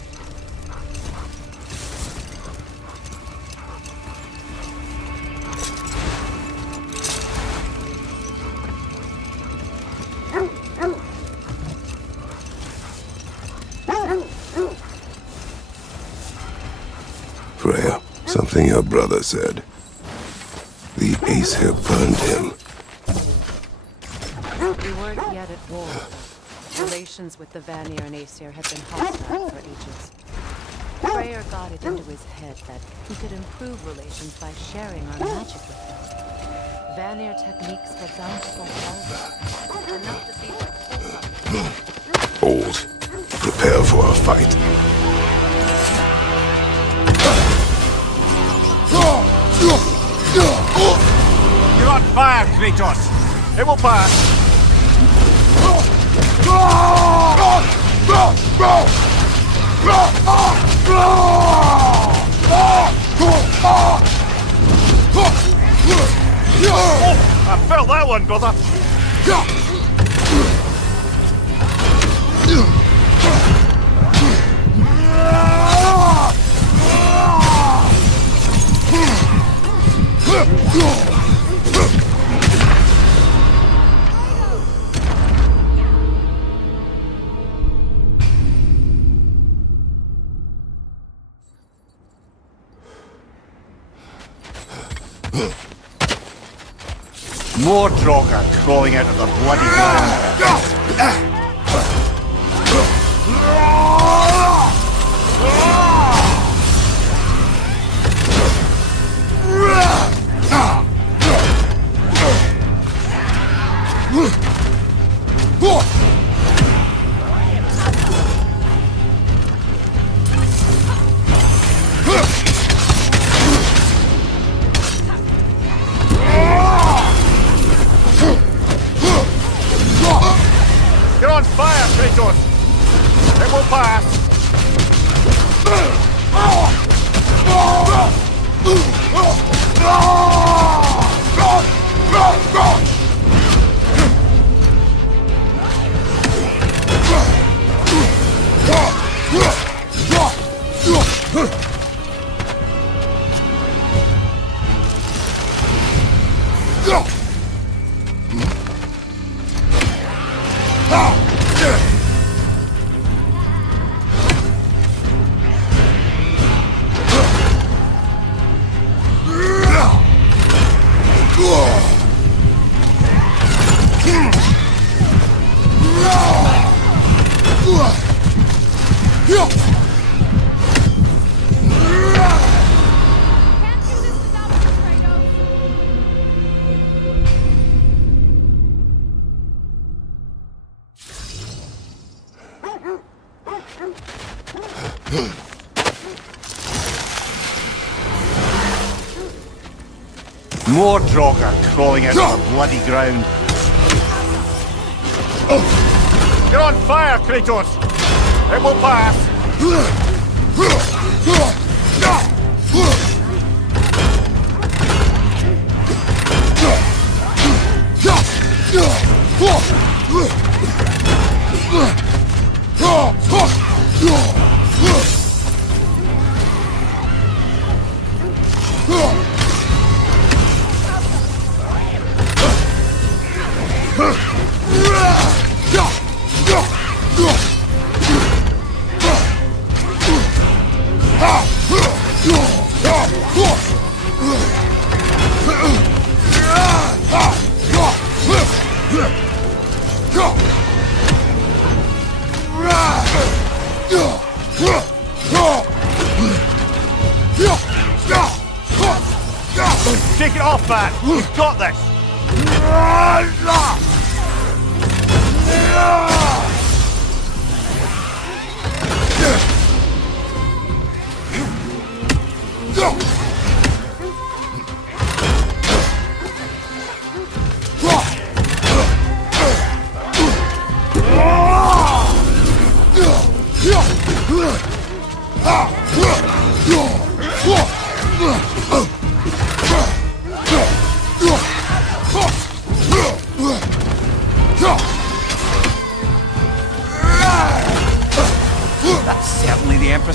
Freya, something your brother said. The Aesir burned him. We weren't yet at war. Relations with the Vanir and Aesir had been hostile for ages. Freyr got it into his head that he could improve relations by sharing our magic with them. Vanir techniques were bountiful help. Enough to be Old, prepare for a fight. You're on fire, Kratos! It will pass! I felt that one, brother! More Draugr crawling out of the bloody ground. You're on fire, Kratos! It will pass! More Draugr crawling out of the bloody ground. You're on fire, Kratos! It will pass! Shake it off, man! You've got this!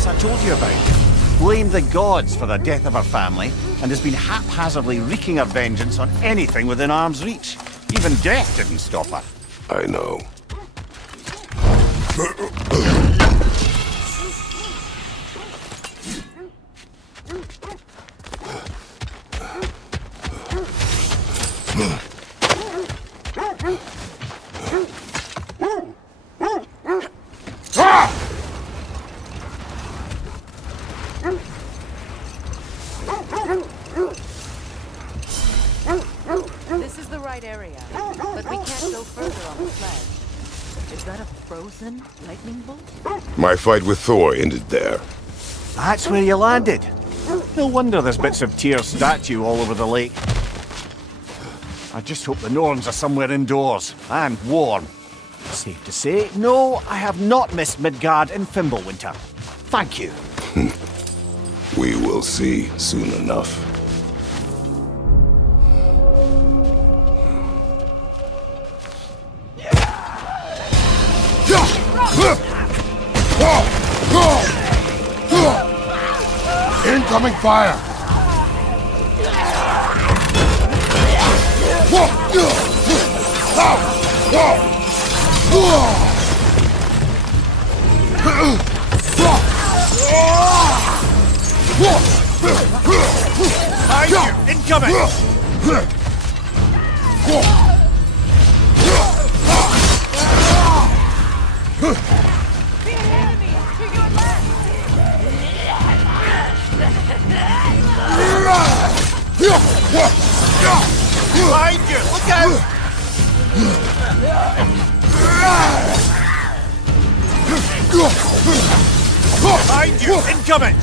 I told you about. Blamed the gods for the death of her family, and has been haphazardly wreaking her vengeance on anything within arm's reach. Even death didn't stop her. I know. This is the right area, but we can't go further on the sledge. Is that a frozen lightning bolt? My fight with Thor ended there. That's where you landed. No wonder there's bits of Tyr's statue all over the lake. I just hope the Norns are somewhere indoors and warm. Safe to say, no, I have not missed Midgard in Fimbulwinter. Thank you. We will see soon enough. Incoming fire! Behind you! Incoming! Enemy to your left! Behind you! Look out! Behind you! Incoming!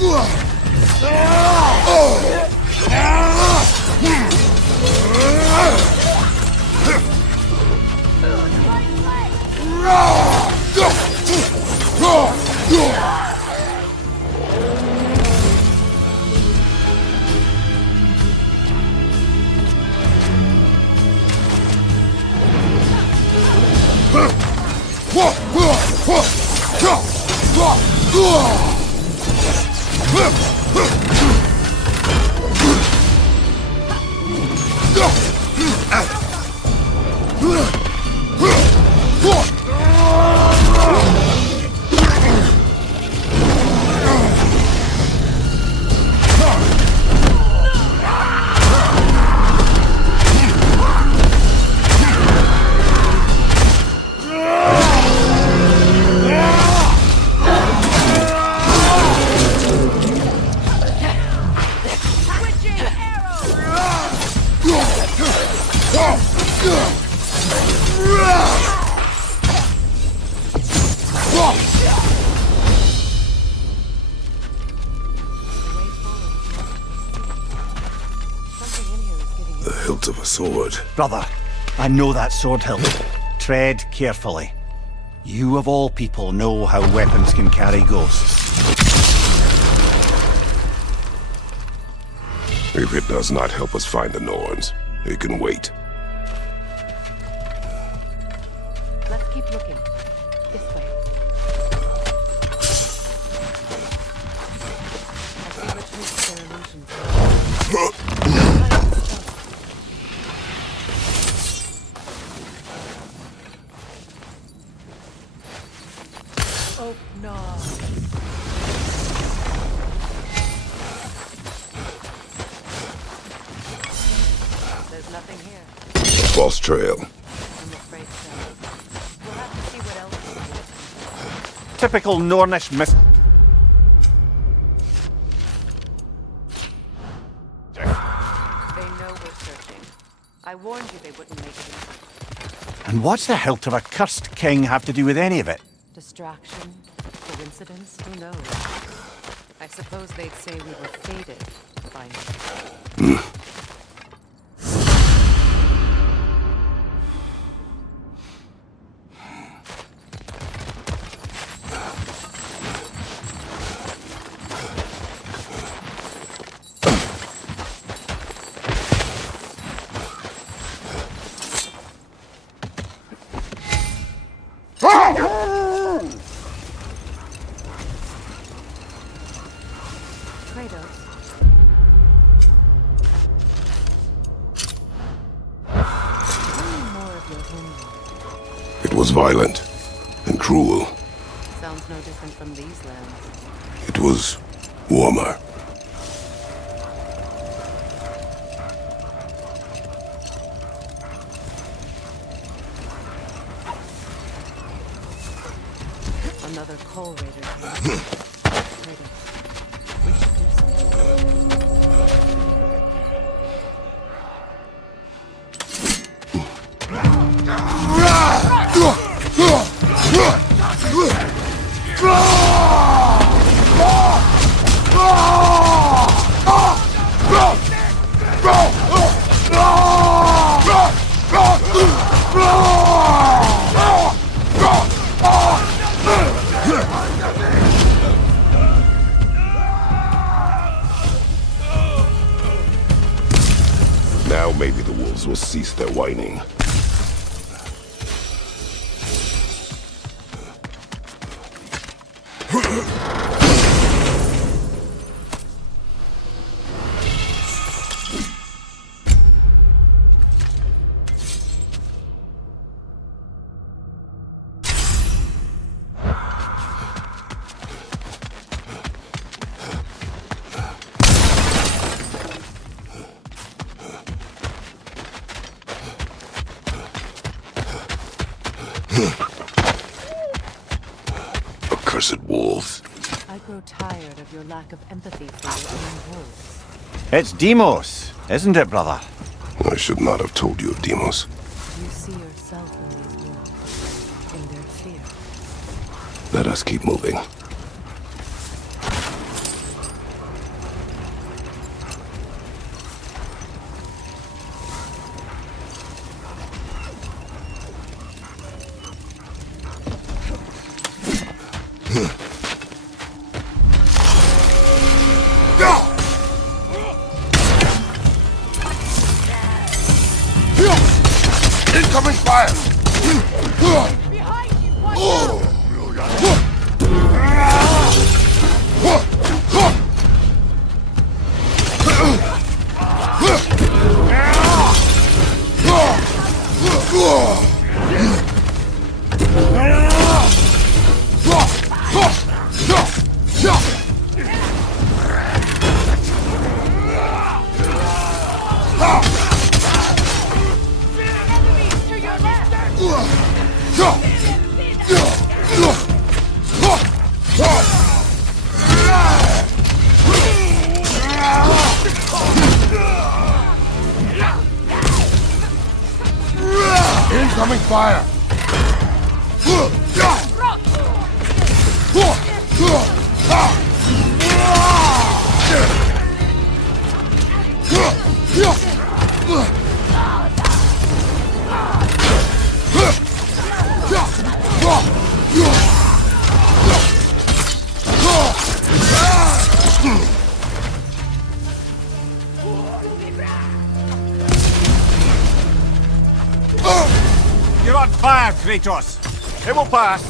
The hilt of a sword. Brother, I know that sword hilt. Tread carefully. You of all people know how weapons can carry ghosts. If it does not help us find the Norns, it can wait. Let's keep looking. This way. I see which makes their illusions. Oh no. There's nothing here. False trail. I'm afraid so. We'll have to see what else is. Typical Nornish myth. They know we're searching. I warned you they wouldn't make it in. And what's the hilt of a cursed king have to do with any of it? Distraction? Coincidence? Who knows? I suppose they'd say we were fated to find it. It was violent and cruel. Sounds no different from these lands. It was warmer. Another coal raider here. Ready. We should do something. Now maybe the wolves will cease their whining. Accursed wolves. I grow tired of your lack of empathy for your own wolves. It's Demos, isn't it, brother? I should not have told you of Demos. You see yourself in these wolves, in their fear. Let us keep moving. Incoming fire! Incoming fire! You're on fire, Kratos. It will pass.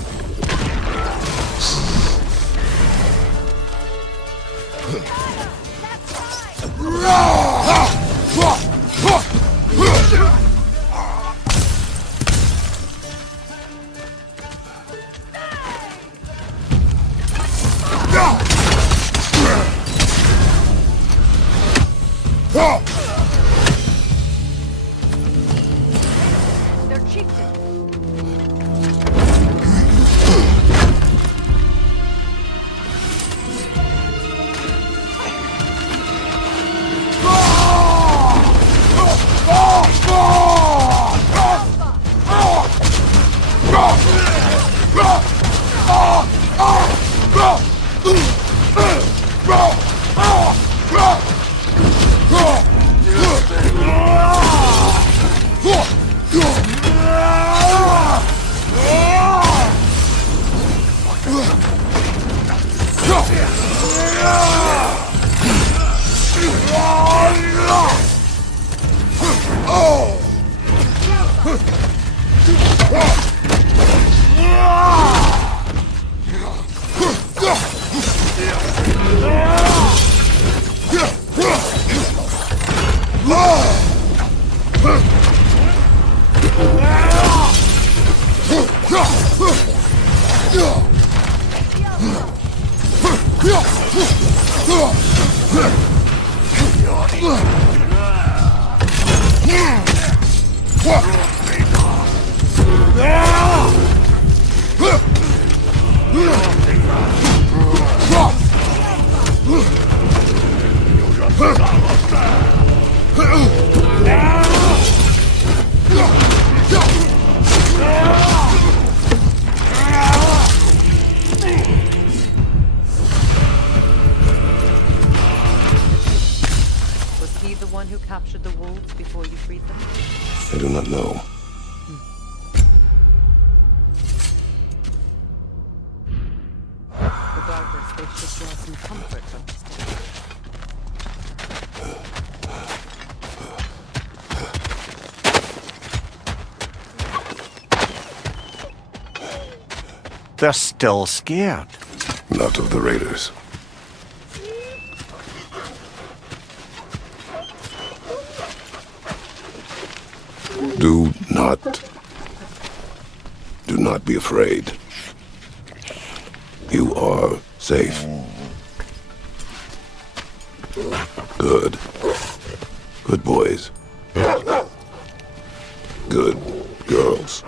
They're chieftains. Oh! do not know. Regardless, they should draw some comfort from this day. They're still scared. Not of the raiders. Do not be afraid. You are safe. Good. Good boys. Good girls.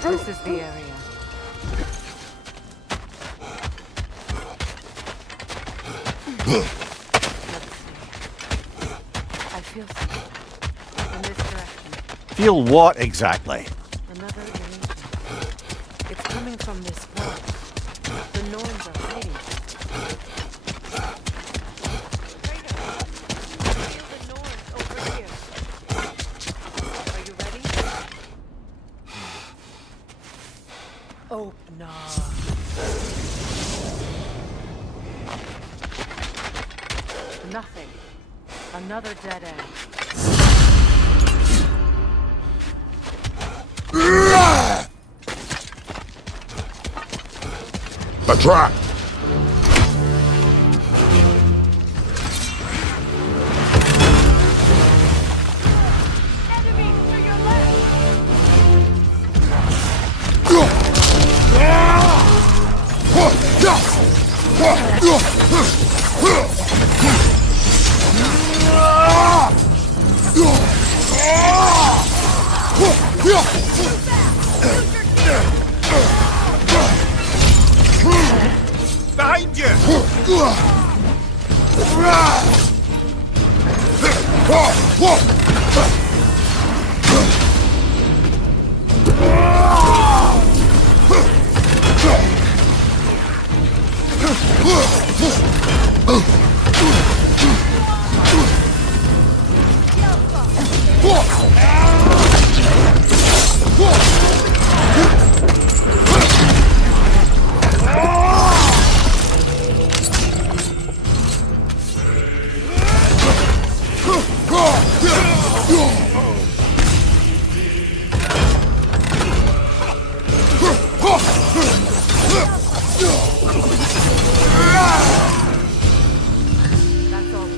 This is the area. I feel something in this direction. Feel what exactly? Another illusion. It's coming from this wall. The Norns are hiding. I feel the Norns over here. Are you ready? Open up. Nothing. Another dead end. A trap! Enemy to your left! Behind you! That's all.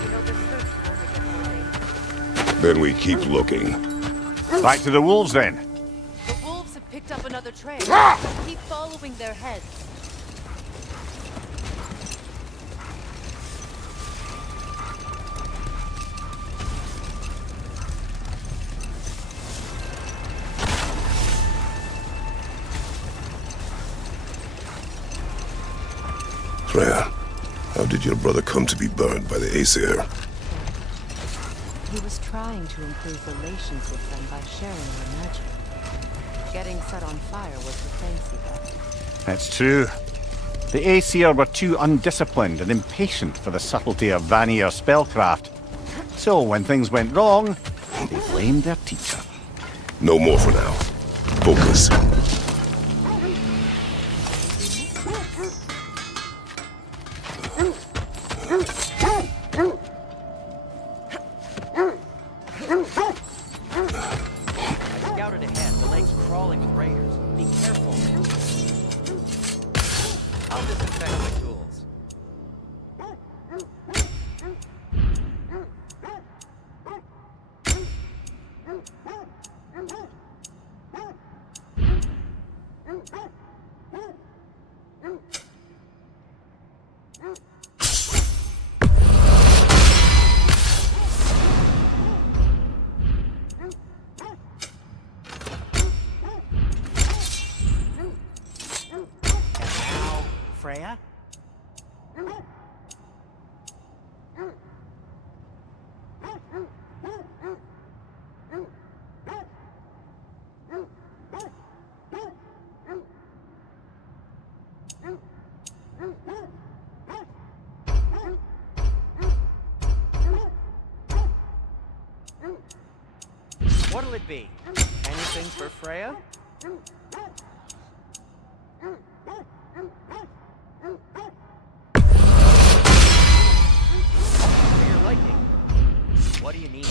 You know, this search will only get more dangerous. Then we keep looking. Back to the wolves then. The wolves have picked up another trail. Keep following their heads. Freya, how did your brother come to be burned by the Aesir? He was trying to improve relations with them by sharing their magic. Getting set on fire was the thanks he got. That's true. The Aesir were too undisciplined and impatient for the subtlety of Vanir spellcraft. So when things went wrong, they blamed their teacher. No more for now. Focus. I scouted ahead. The lake's crawling with raiders. Be careful. I'll disinfect my tools. What'll it be? Anything for Freya? For your liking. What do you need?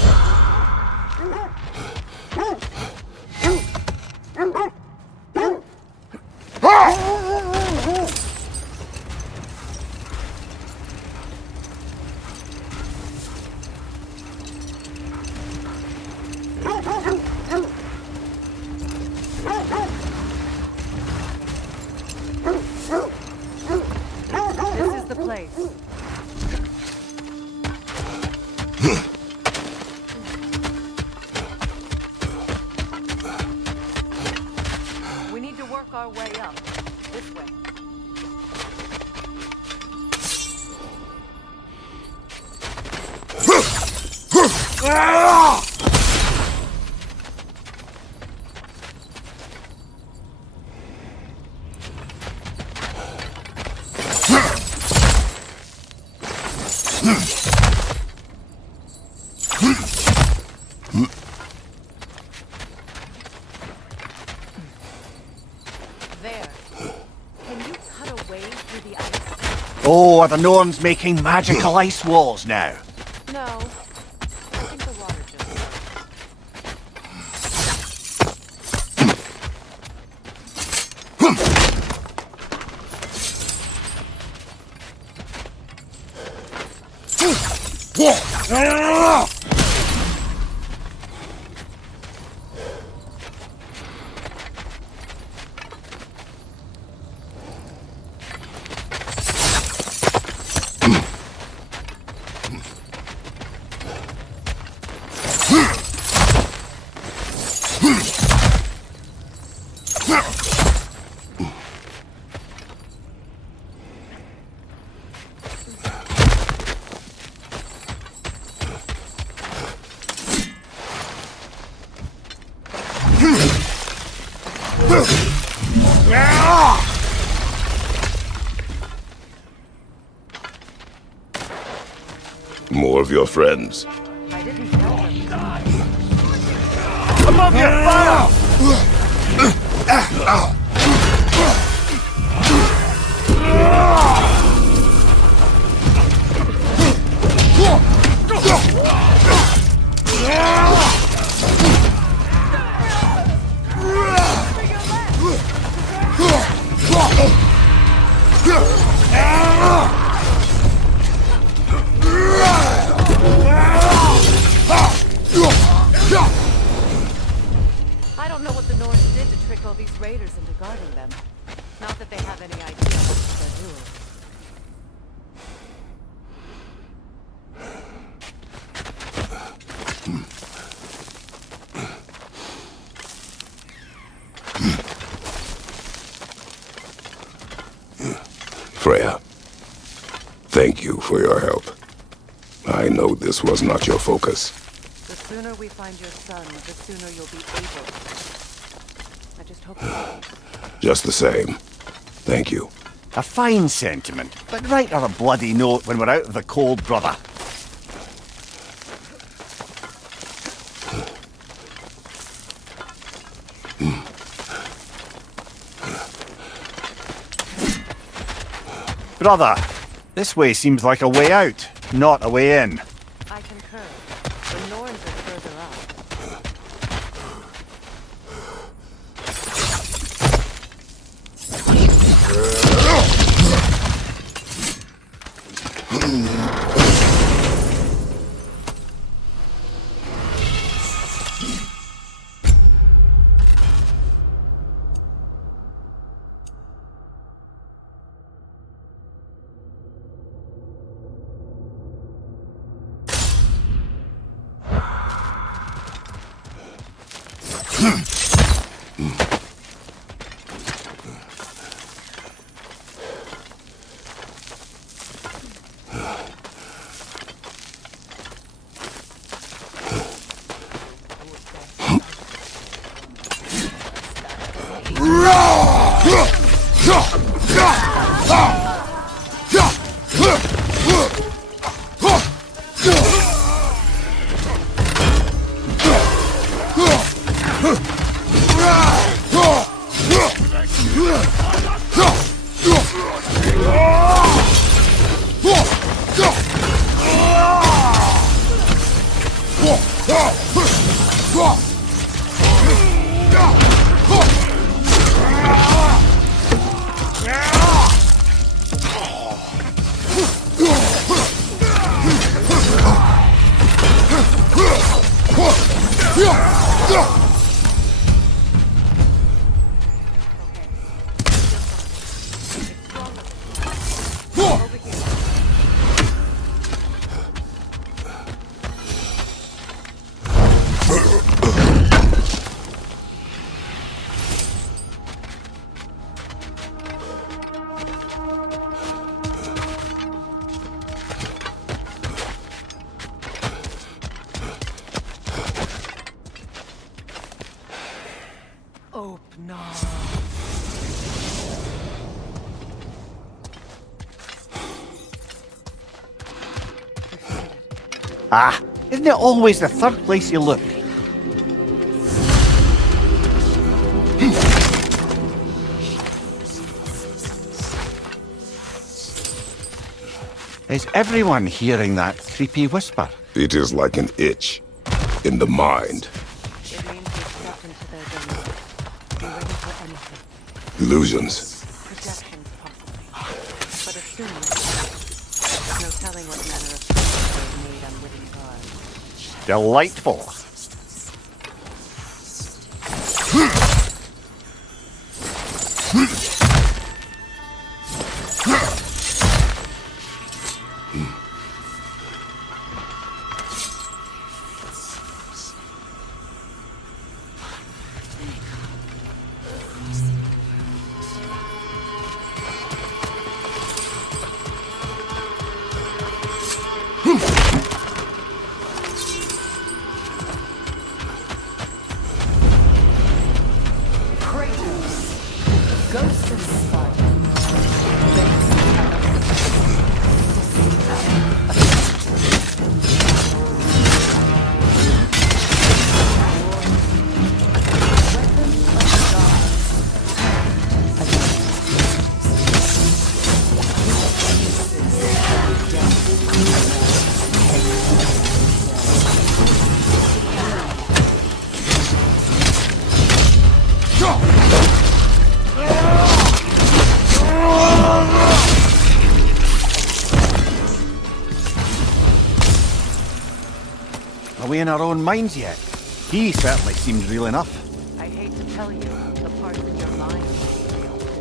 This is the place. We need to work our way up. This way. There. Can you cut away through the ice? Oh, are the Norns making magical ice walls now? No. I think the water just... More of your friends. I didn't tell them. Above your fire! I don't know what the Norns did to trick all these raiders into guarding them. Not that they have any idea what they're doing. Freya, thank you for your help. I know this was not your focus. The sooner we find your son, the sooner you'll be able. I just hope you Just the same, thank you. A fine sentiment, but write her a bloody note when we're out of the cold, brother. Brother, this way seems like a way out, not a way in. I concur. The Norns are further up. Ah, isn't it always the third place you look? Is everyone hearing that creepy whisper? It is like an itch in the mind. It means we've stepped into their domain. Be ready for anything. Illusions. Projections, possibly. But assuming there's no telling what manner of things they've made unwitting gods. Delightful. Are we in our own minds yet? He certainly seems real enough. I hate to tell you, the parts in your mind are real too.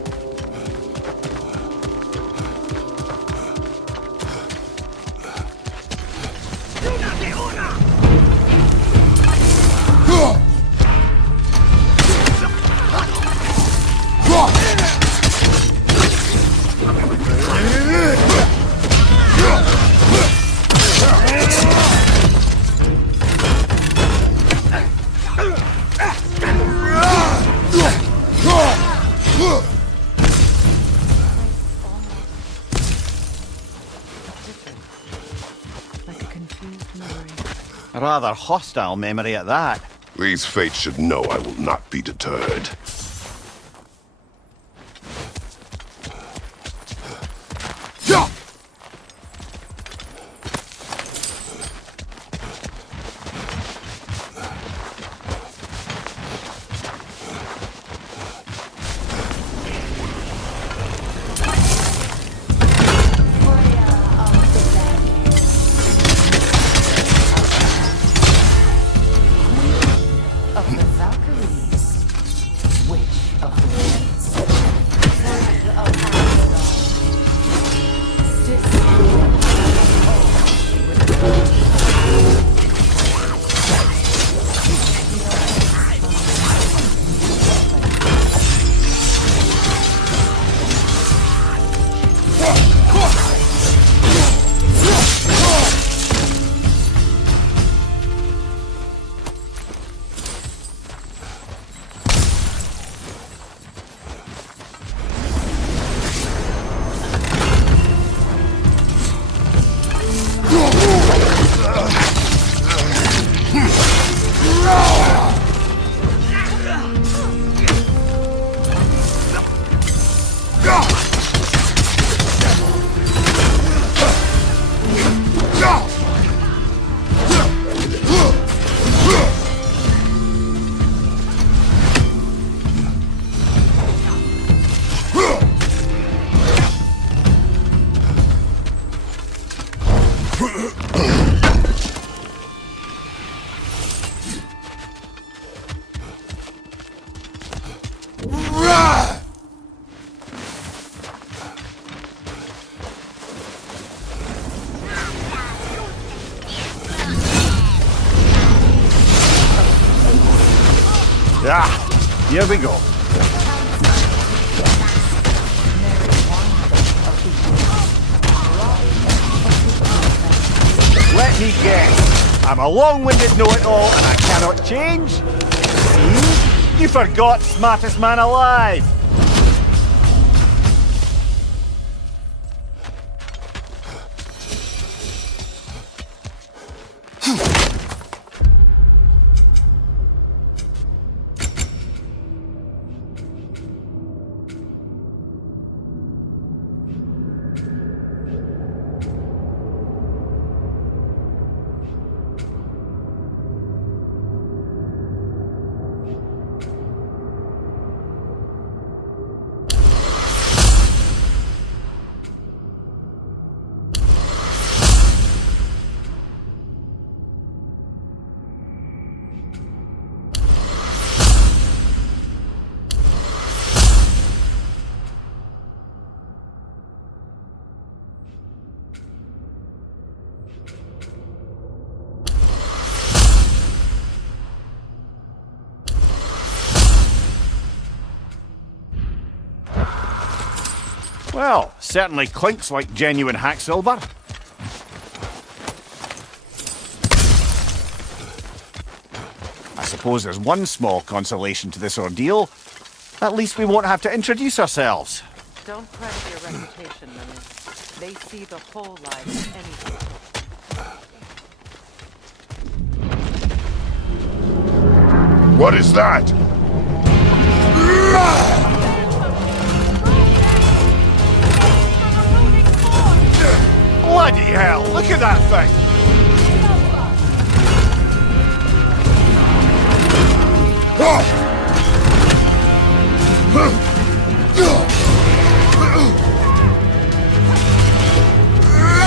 Like a confused memory. A rather hostile memory at that. These fates should know I will not be deterred. Of the Valkyries. Ah, here we go. Let me guess. I'm a long-winded know-it-all and I cannot change? See? You forgot smartest man alive. Well, certainly clinks like genuine hack silver. I suppose there's one small consolation to this ordeal. At least we won't have to introduce ourselves. Don't credit your reputation, Lily. They see the whole life of anything. What is that? Bloody hell, look at that thing!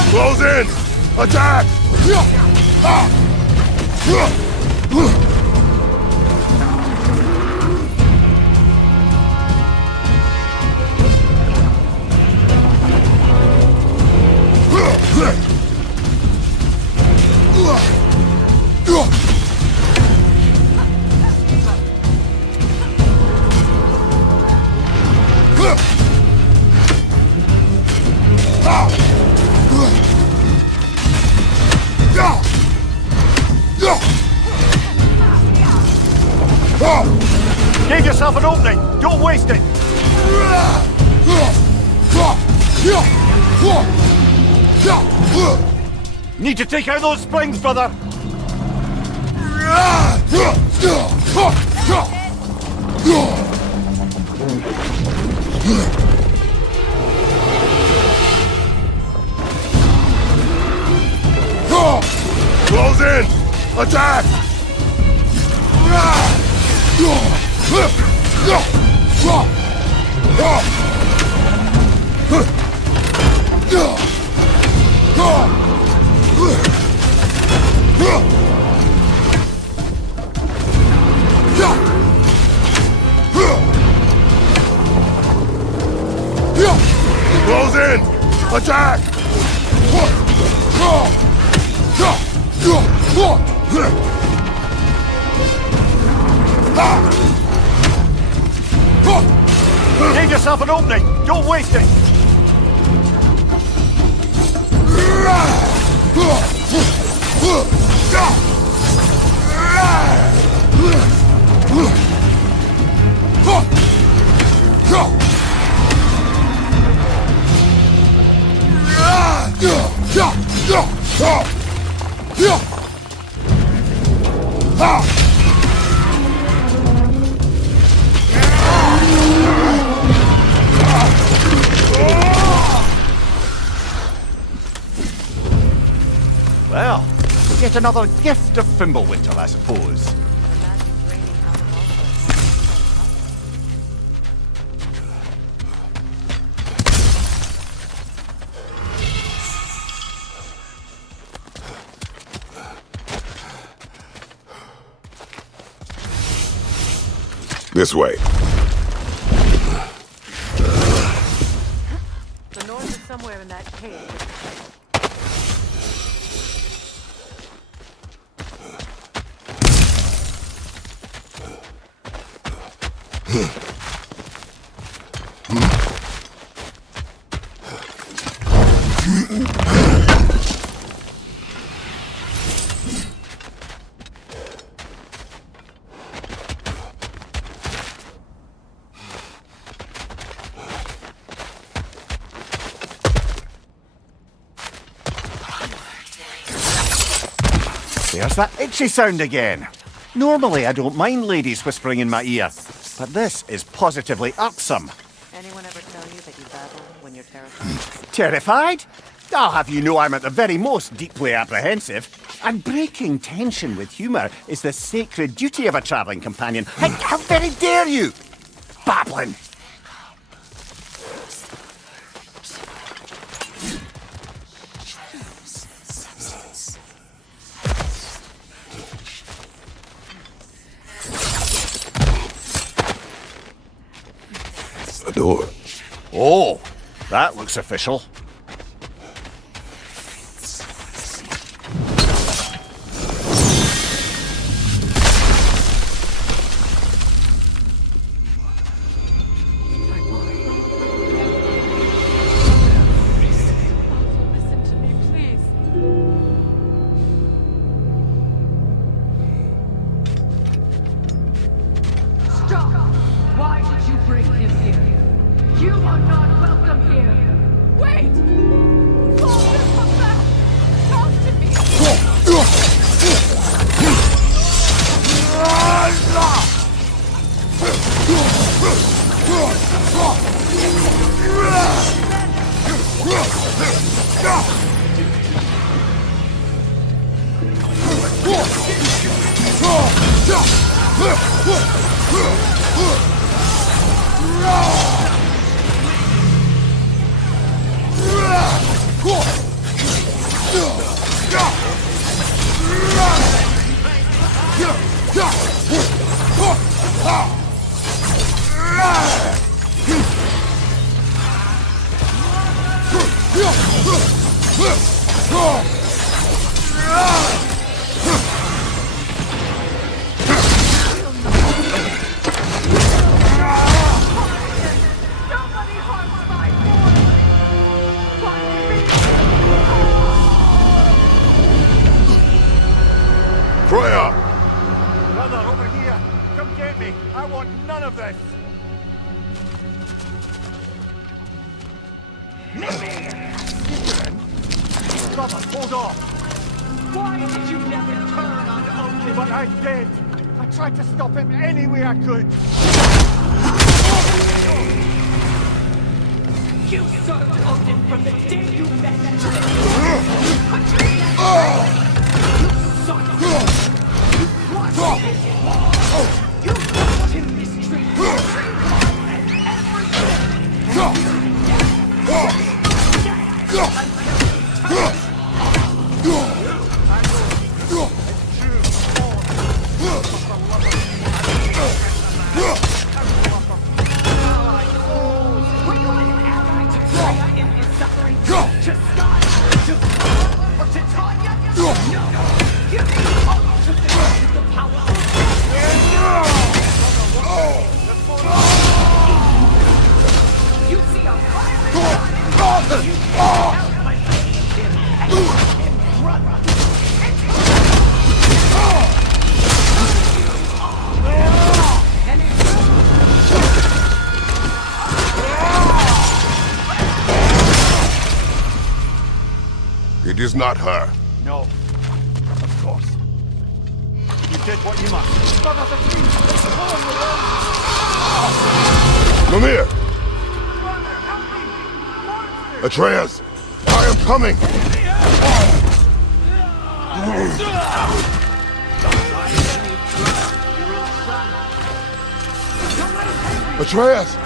Close in! Attack! Give yourself an opening! Don't waste it! Need to take out those springs, brother! Close in! Attack! Close in! Attack! Give yourself an opening! Don't waste it! Well, yet another gift of Fimbulwinter, I suppose. The magic's raining out of all This way. The Norns are somewhere in that cave. There's that itchy sound again. Normally I don't mind ladies whispering in my ear, but this is positively irksome. Anyone ever tell you that you babble when you're terrified? Terrified? I'll have you know I'm at the very most deeply apprehensive. And breaking tension with humour is the sacred duty of a travelling companion. How very dare you! Babbling! A door. Oh, that looks official. Listen to me, please. Stop! Why did you bring him here? You are not welcome here! Wait! Walter, come back! Talk to me! Nobody harms my boy! Freya! Brother, over here! Come get me! I want none of this! Brother, hold off! Why did you never turn on Odin? But I did! I tried to stop him any way I could! You served Odin from the day you met him! You watched him mistreat and were you an ally to Freya in his suffering? To Scott? To Thor? Or to Tanya? No! You ultimately the power of you see a violent god, you can't help but hate him and call him brother. And It is not her. No. Of course. You did what you must. Brother, the king! Mimir! Atreus! I am coming! Atreus!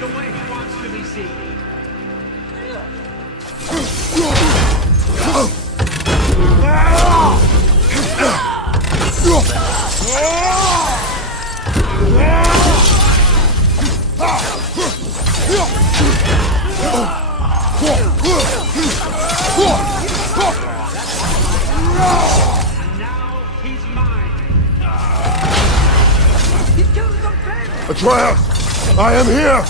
the way he wants to be seen. Atreus! I am here!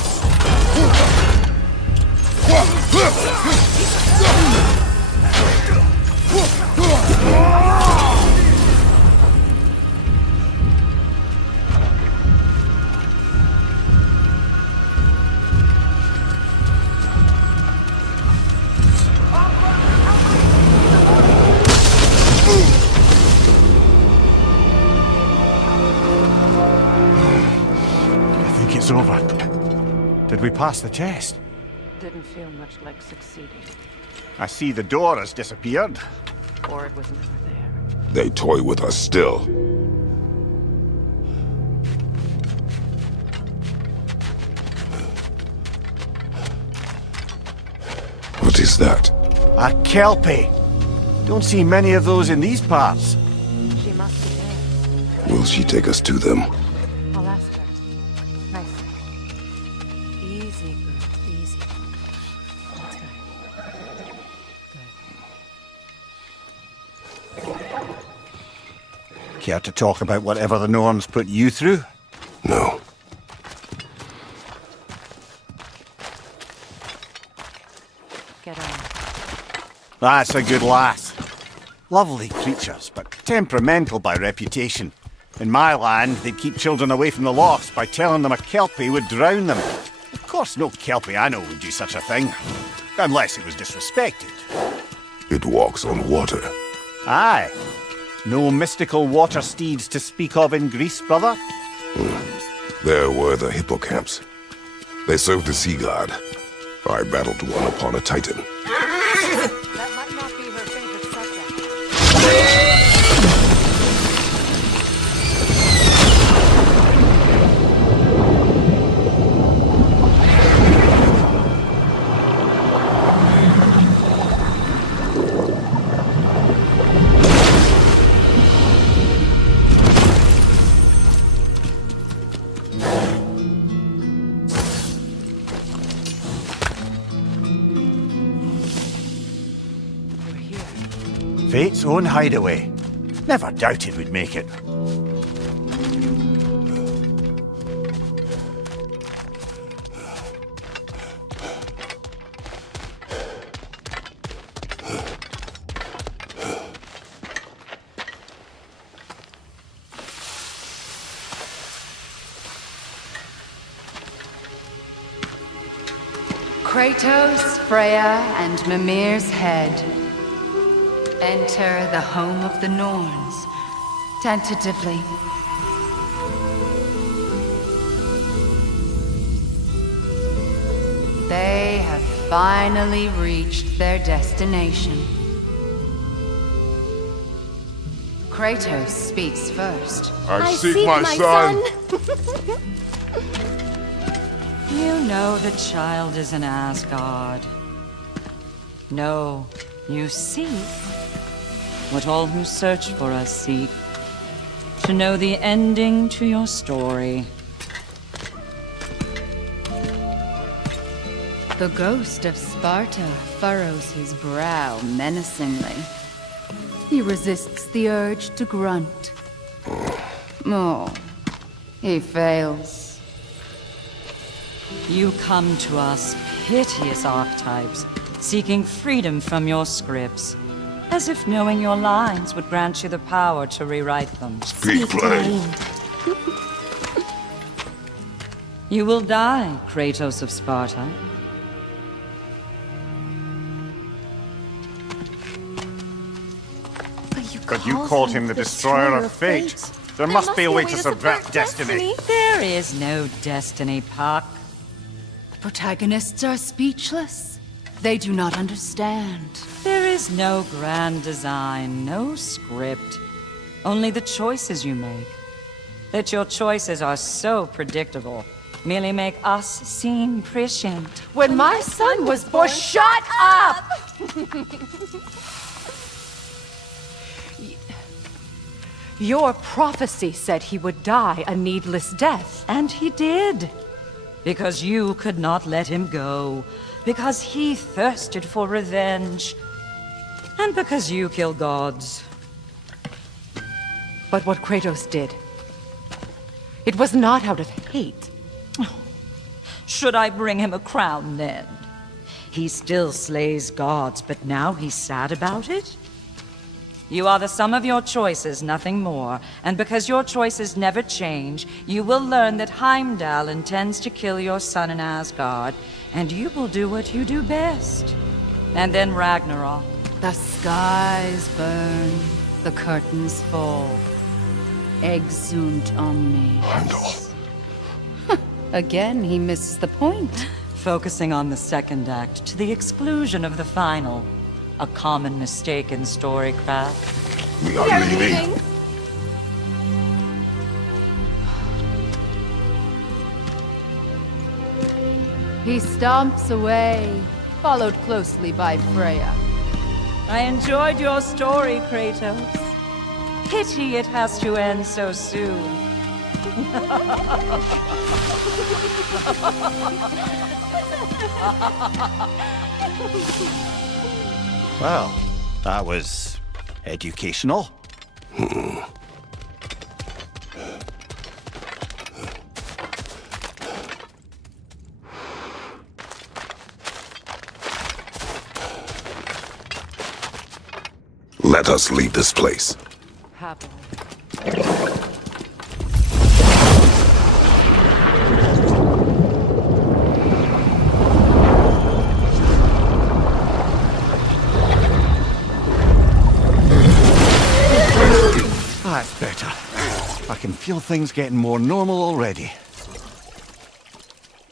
I think it's over. Did we pass the test? Didn't feel much like succeeding. I see the door has disappeared. Or it was never there. They toy with us still. What is that? A kelpie! Don't see many of those in these parts. She must be there. Will she take us to them? I'll ask her. Nicely. Easy, girl. Easy. That's right. Care to talk about whatever the Norns put you through? No. Get on. That's a good lass. Lovely creatures, but temperamental by reputation. In my land, they'd keep children away from the lochs by telling them a kelpie would drown them. Of course, no kelpie I know would do such a thing. Unless it was disrespected. It walks on water. Aye. No mystical water steeds to speak of in Greece, brother? There were the hippocamps. They served the sea god. I battled one upon a titan. That might not be her favorite subject. Fate's own hideaway. Never doubted we'd make it. Kratos, Freya, and Mimir's head. Enter the home of the Norns, tentatively. They have finally reached their destination. Kratos speaks first. I seek my son! You know the child is in Asgard. No, you seek what all who search for us seek. To know the ending to your story. The ghost of Sparta furrows his brow menacingly. He resists the urge to grunt. Oh, he fails. You come to us, piteous archetypes, seeking freedom from your scripts. As if knowing your lines would grant you the power to rewrite them. Speak plain. You will die, Kratos of Sparta. But you called him the destroyer of fate. There must be a way to subvert destiny. There is no destiny, Puck. The protagonists are speechless. They do not understand. There is no grand design, no script. Only the choices you make. That your choices are so predictable merely make us seem prescient. When my son was born, shut up! Your prophecy said he would die a needless death. And he did. Because you could not let him go. Because he thirsted for revenge. And because you kill gods. But what Kratos did, it was not out of hate. Should I bring him a crown then? He still slays gods, but now he's sad about it? You are the sum of your choices, nothing more. And because your choices never change, you will learn that Heimdall intends to kill your son in Asgard, and you will do what you do best. And then Ragnarok. The skies burn, the curtains fall. Exunt omnes. Heimdall. Again, he misses the point. Focusing on the second act to the exclusion of the final. A common mistake in storycraft. We are leaving. He stomps away, followed closely by Freya. I enjoyed your story, Kratos. Pity it has to end so soon. Well, that was educational. Let us leave this place. Happily. That's better. I can feel things getting more normal already.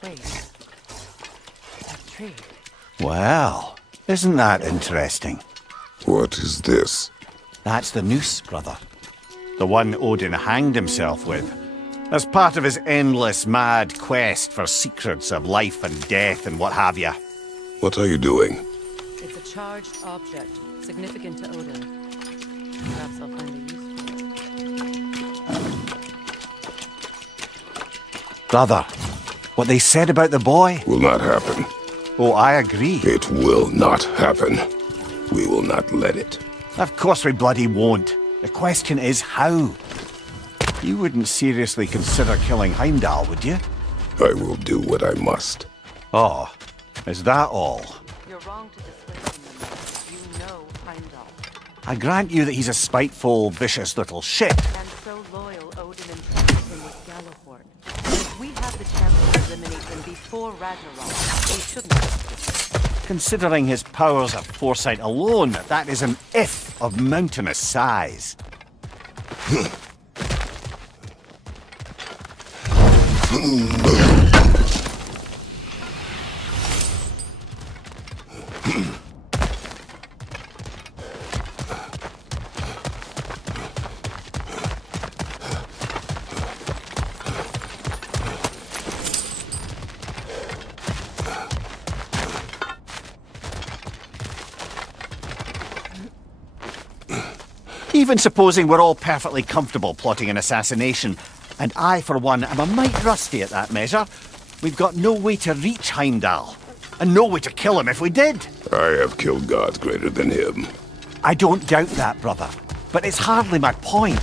Wait. That tree. Well, isn't that interesting? What is this? That's the noose, brother. The one Odin hanged himself with. As part of his endless, mad quest for secrets of life and death and what have you. What are you doing? It's a charged object, significant to Odin. Perhaps I'll find a use for it. Brother, what they said about the boy? Will not happen. Oh, I agree. It will not happen. We will not let it. Of course we bloody won't. The question is how. You wouldn't seriously consider killing Heimdall, would you? I will do what I must. Oh, is that all? You're wrong to dissuade him. You know Heimdall. I grant you that he's a spiteful, vicious little shit. And so loyal Odin entrusted him with Gjallarhorn. If we have the chance to eliminate him before Ragnarok, we shouldn't risk it. Considering his powers of foresight alone, that is an if of mountainous size. Even supposing we're all perfectly comfortable plotting an assassination, and I, for one, am a mite rusty at that measure, we've got no way to reach Heimdall, and no way to kill him if we did. I have killed gods greater than him. I don't doubt that, brother, but it's hardly my point.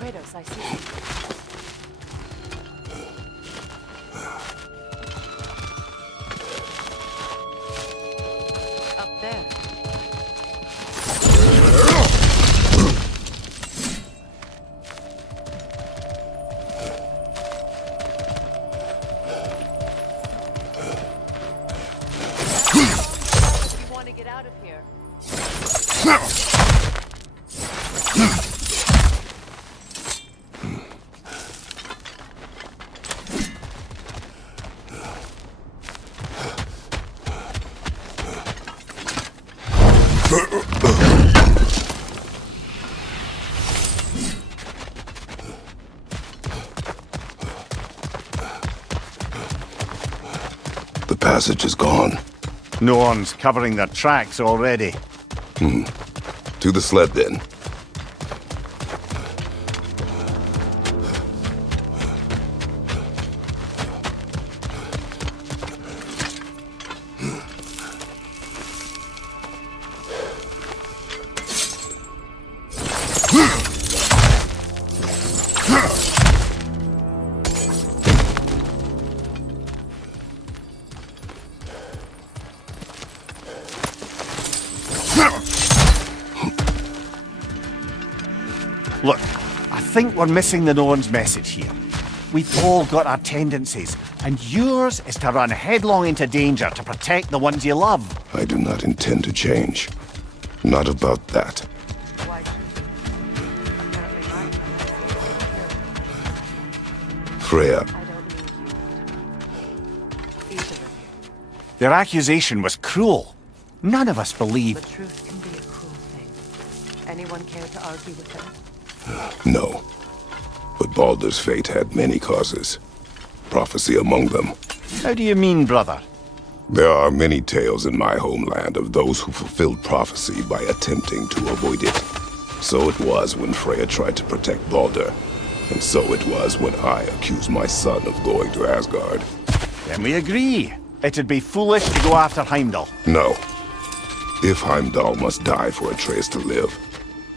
Kratos, I see. Up there. You want to get out of here? The passage is gone. Norns covering their tracks already. To the sled, then. Look, I think we're missing the Norns' message here. We've all got our tendencies, and yours is to run headlong into danger to protect the ones you love. I do not intend to change. Not about that. Why should we? Apparently my plan Freya, I don't need you. Either of you. Their accusation was cruel. None of us believe. The truth can be a cruel thing. Anyone care to argue with them? no. But Baldur's fate had many causes. Prophecy among them. How do you mean, brother? There are many tales in my homeland of those who fulfilled prophecy by attempting to avoid it. So it was when Freya tried to protect Baldur. And so it was when I accused my son of going to Asgard. Then we agree. It'd be foolish to go after Heimdall. No. If Heimdall must die for Atreus to live,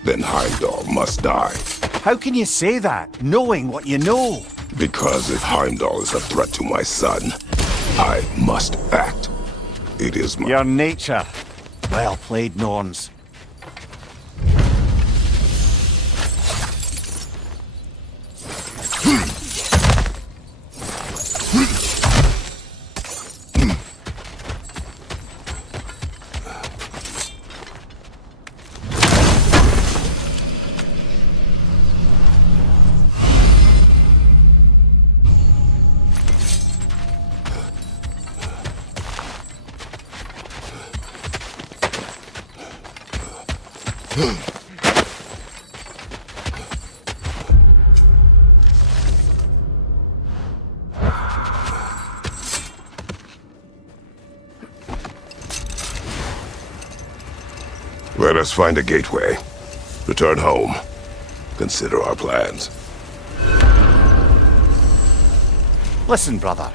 then Heimdall must die. How can you say that, knowing what you know? Because if Heimdall is a threat to my son, I must act. It is my... Your nature. Well played, Norns. Let us find a gateway. Return home. Consider our plans. Listen, brother.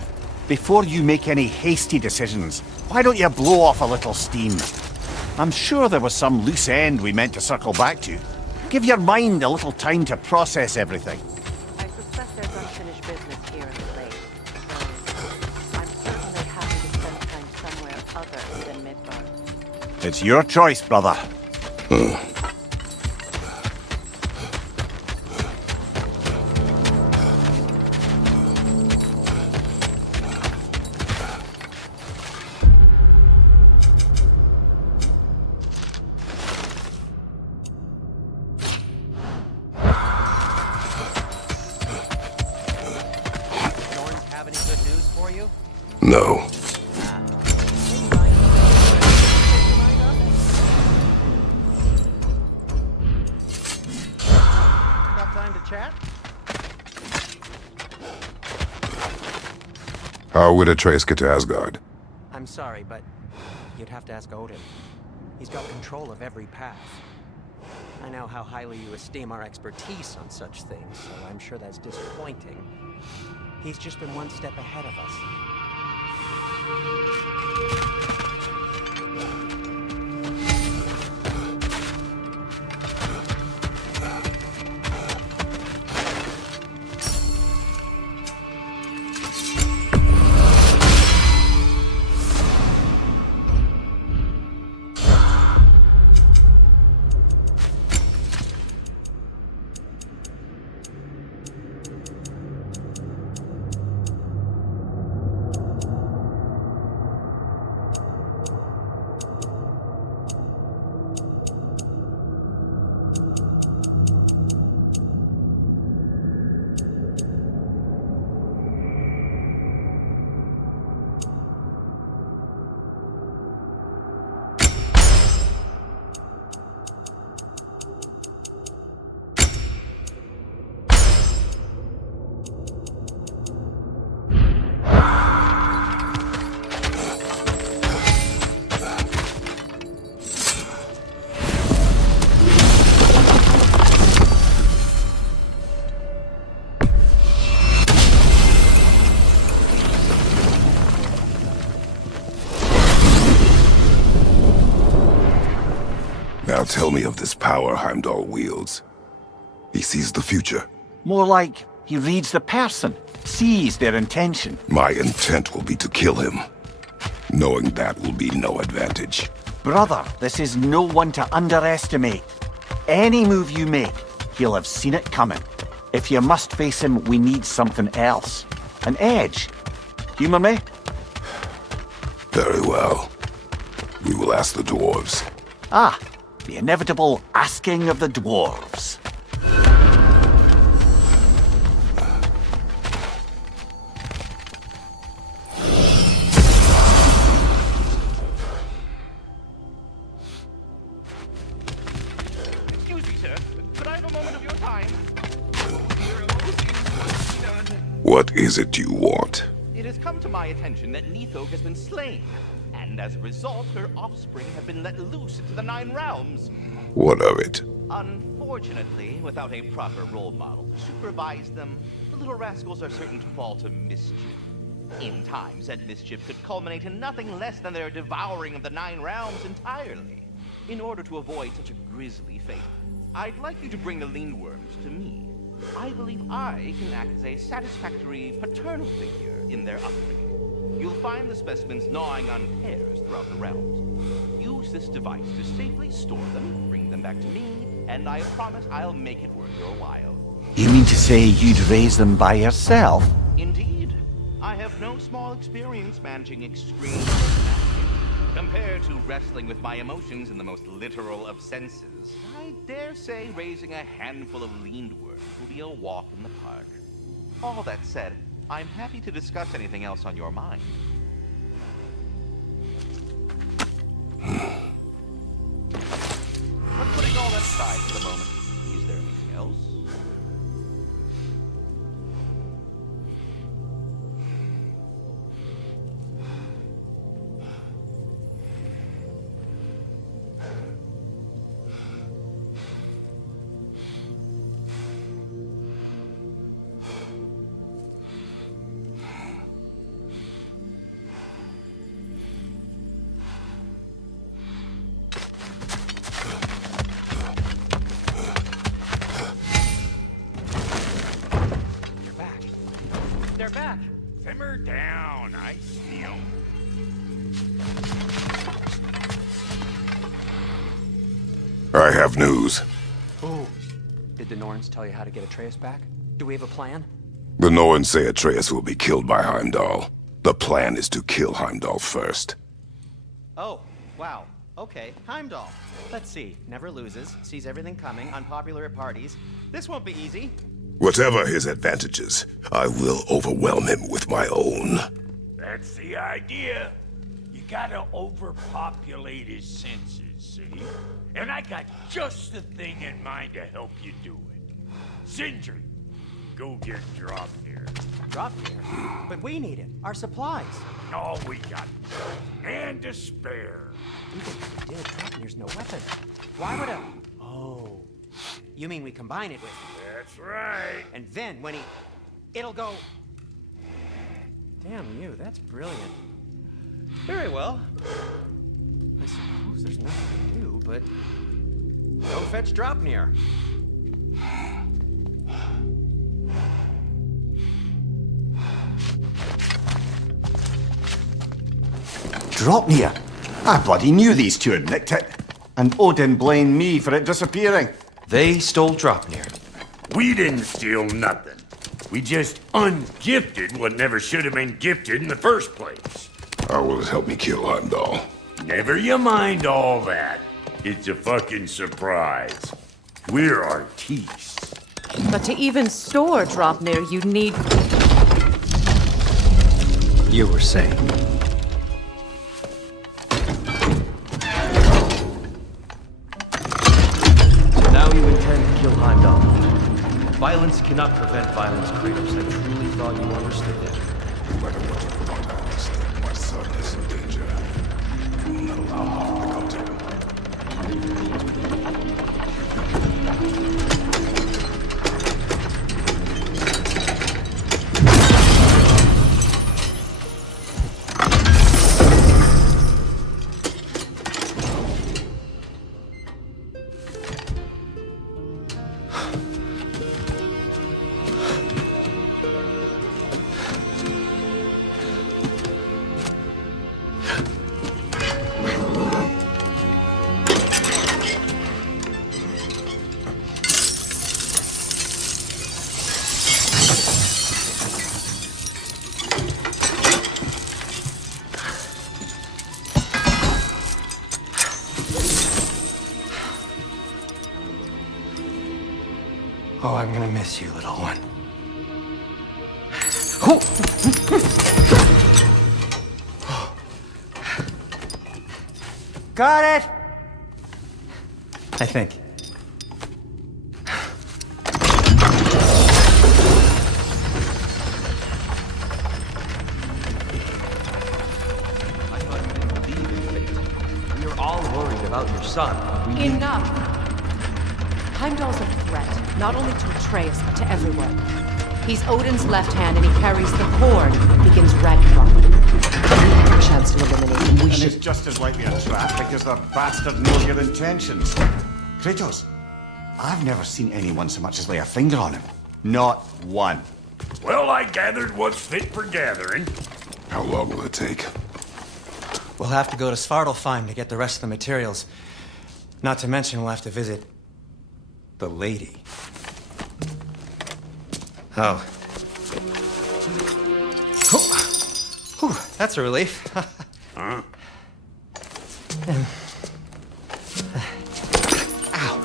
Before you make any hasty decisions, why don't you blow off a little steam? I'm sure there was some loose end we meant to circle back to. Give your mind a little time to process everything. I suspect there's unfinished business here in the lake. So I'm certainly happy to spend time somewhere other than Midgard. It's your choice, brother. Norns have any good news for you? No. Got time to chat? How would Atreus get to Asgard? I'm sorry, but you'd have to ask Odin. He's got control of every path. I know how highly you esteem our expertise on such things, so I'm sure that's disappointing. He's just been one step ahead of us. Now tell me of this power Heimdall wields. He sees the future. More like he reads the person, sees their intention. My intent will be to kill him. Knowing that will be no advantage. Brother, this is no one to underestimate. Any move you make, he'll have seen it coming. If you must face him, we need something else. An edge. Humor me? Very well. We will ask the dwarves. Ah, the inevitable asking of the dwarves. Excuse me, sir. Could I have a moment of your time? What is it you want? It has come to my attention that Nithog has been slain, and as a result, her offspring have been let loose into the Nine Realms. What of it? Unfortunately, without a proper role model to supervise them, the little rascals are certain to fall to mischief. In time, said mischief could culminate in nothing less than their devouring of the Nine Realms entirely. In order to avoid such a grisly fate, I'd like you to bring the Lindworms to me. I believe I can act as a satisfactory paternal figure in their upbringing. You'll find the specimens gnawing on pears throughout the realms. Use this device to safely store them, bring them back to me, and I promise I'll make it worth your while. You mean to say you'd raise them by yourself? Indeed. I have no small experience managing extreme personality. Compared to wrestling with my emotions in the most literal of senses, I dare say raising a handful of Lindworms will be a walk in the park. All that said, I'm happy to discuss anything else on your mind. But putting all that aside for the moment, is there anything else? They're back. Simmer down, I see 'em. I have news. Ooh. Did the Norns tell you how to get Atreus back? Do we have a plan? The Norns say Atreus will be killed by Heimdall. The plan is to kill Heimdall first. Oh, wow. Okay, Heimdall. Let's see. Never loses, sees everything coming, unpopular at parties. This won't be easy. Whatever his advantages, I will overwhelm him with my own. That's the idea. You gotta overpopulate his senses, see? And I got just the thing in mind to help you do it. Sindri, go get Draupnir. Draupnir? But we need it. Our supplies. All we got. And to spare. Even if we did, Draupnir's no weapon. Why would a... Oh. You mean we combine it with... That's right. And then when he... It'll go... Damn you, that's brilliant. Very well. I suppose there's nothing to do, but... Go fetch Draupnir. Draupnir? I bloody knew these two had nicked it. And Odin blamed me for it disappearing. They stole Draupnir. We didn't steal nothing. We just ungifted what never should have been gifted in the first place. How will it help me kill Heimdall? Never you mind all that. It's a fucking surprise. We're artistes. But to even store Draupnir, you'd need... You were saying... Now you intend to kill Heimdall. Violence cannot prevent violence, Kratos. I truly thought you understood that. No matter what you thought I understood, my son is in danger. We will not allow harm to come to him. I'm gonna miss you, little one. Got it! I think. We are all worried about your son. Enough! Heimdall's a threat, not only to Atreus, but to everyone. He's Odin's left hand, and he carries the cord that begins Ragnarok. We have a chance to eliminate him. We And should... it's just as likely a trap because the bastard knows your intentions. Kratos, I've never seen anyone so much as lay a finger on him. Not one. Well, I gathered what's fit for gathering. How long will it take? We'll have to go to Svartalfheim to get the rest of the materials. Not to mention we'll have to visit the lady. Oh. Whew, that's a relief. Huh? Ow.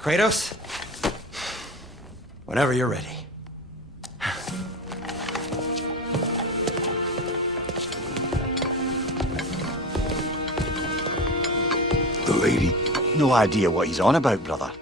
Kratos? Whenever you're ready. The lady? No idea what he's on about, brother.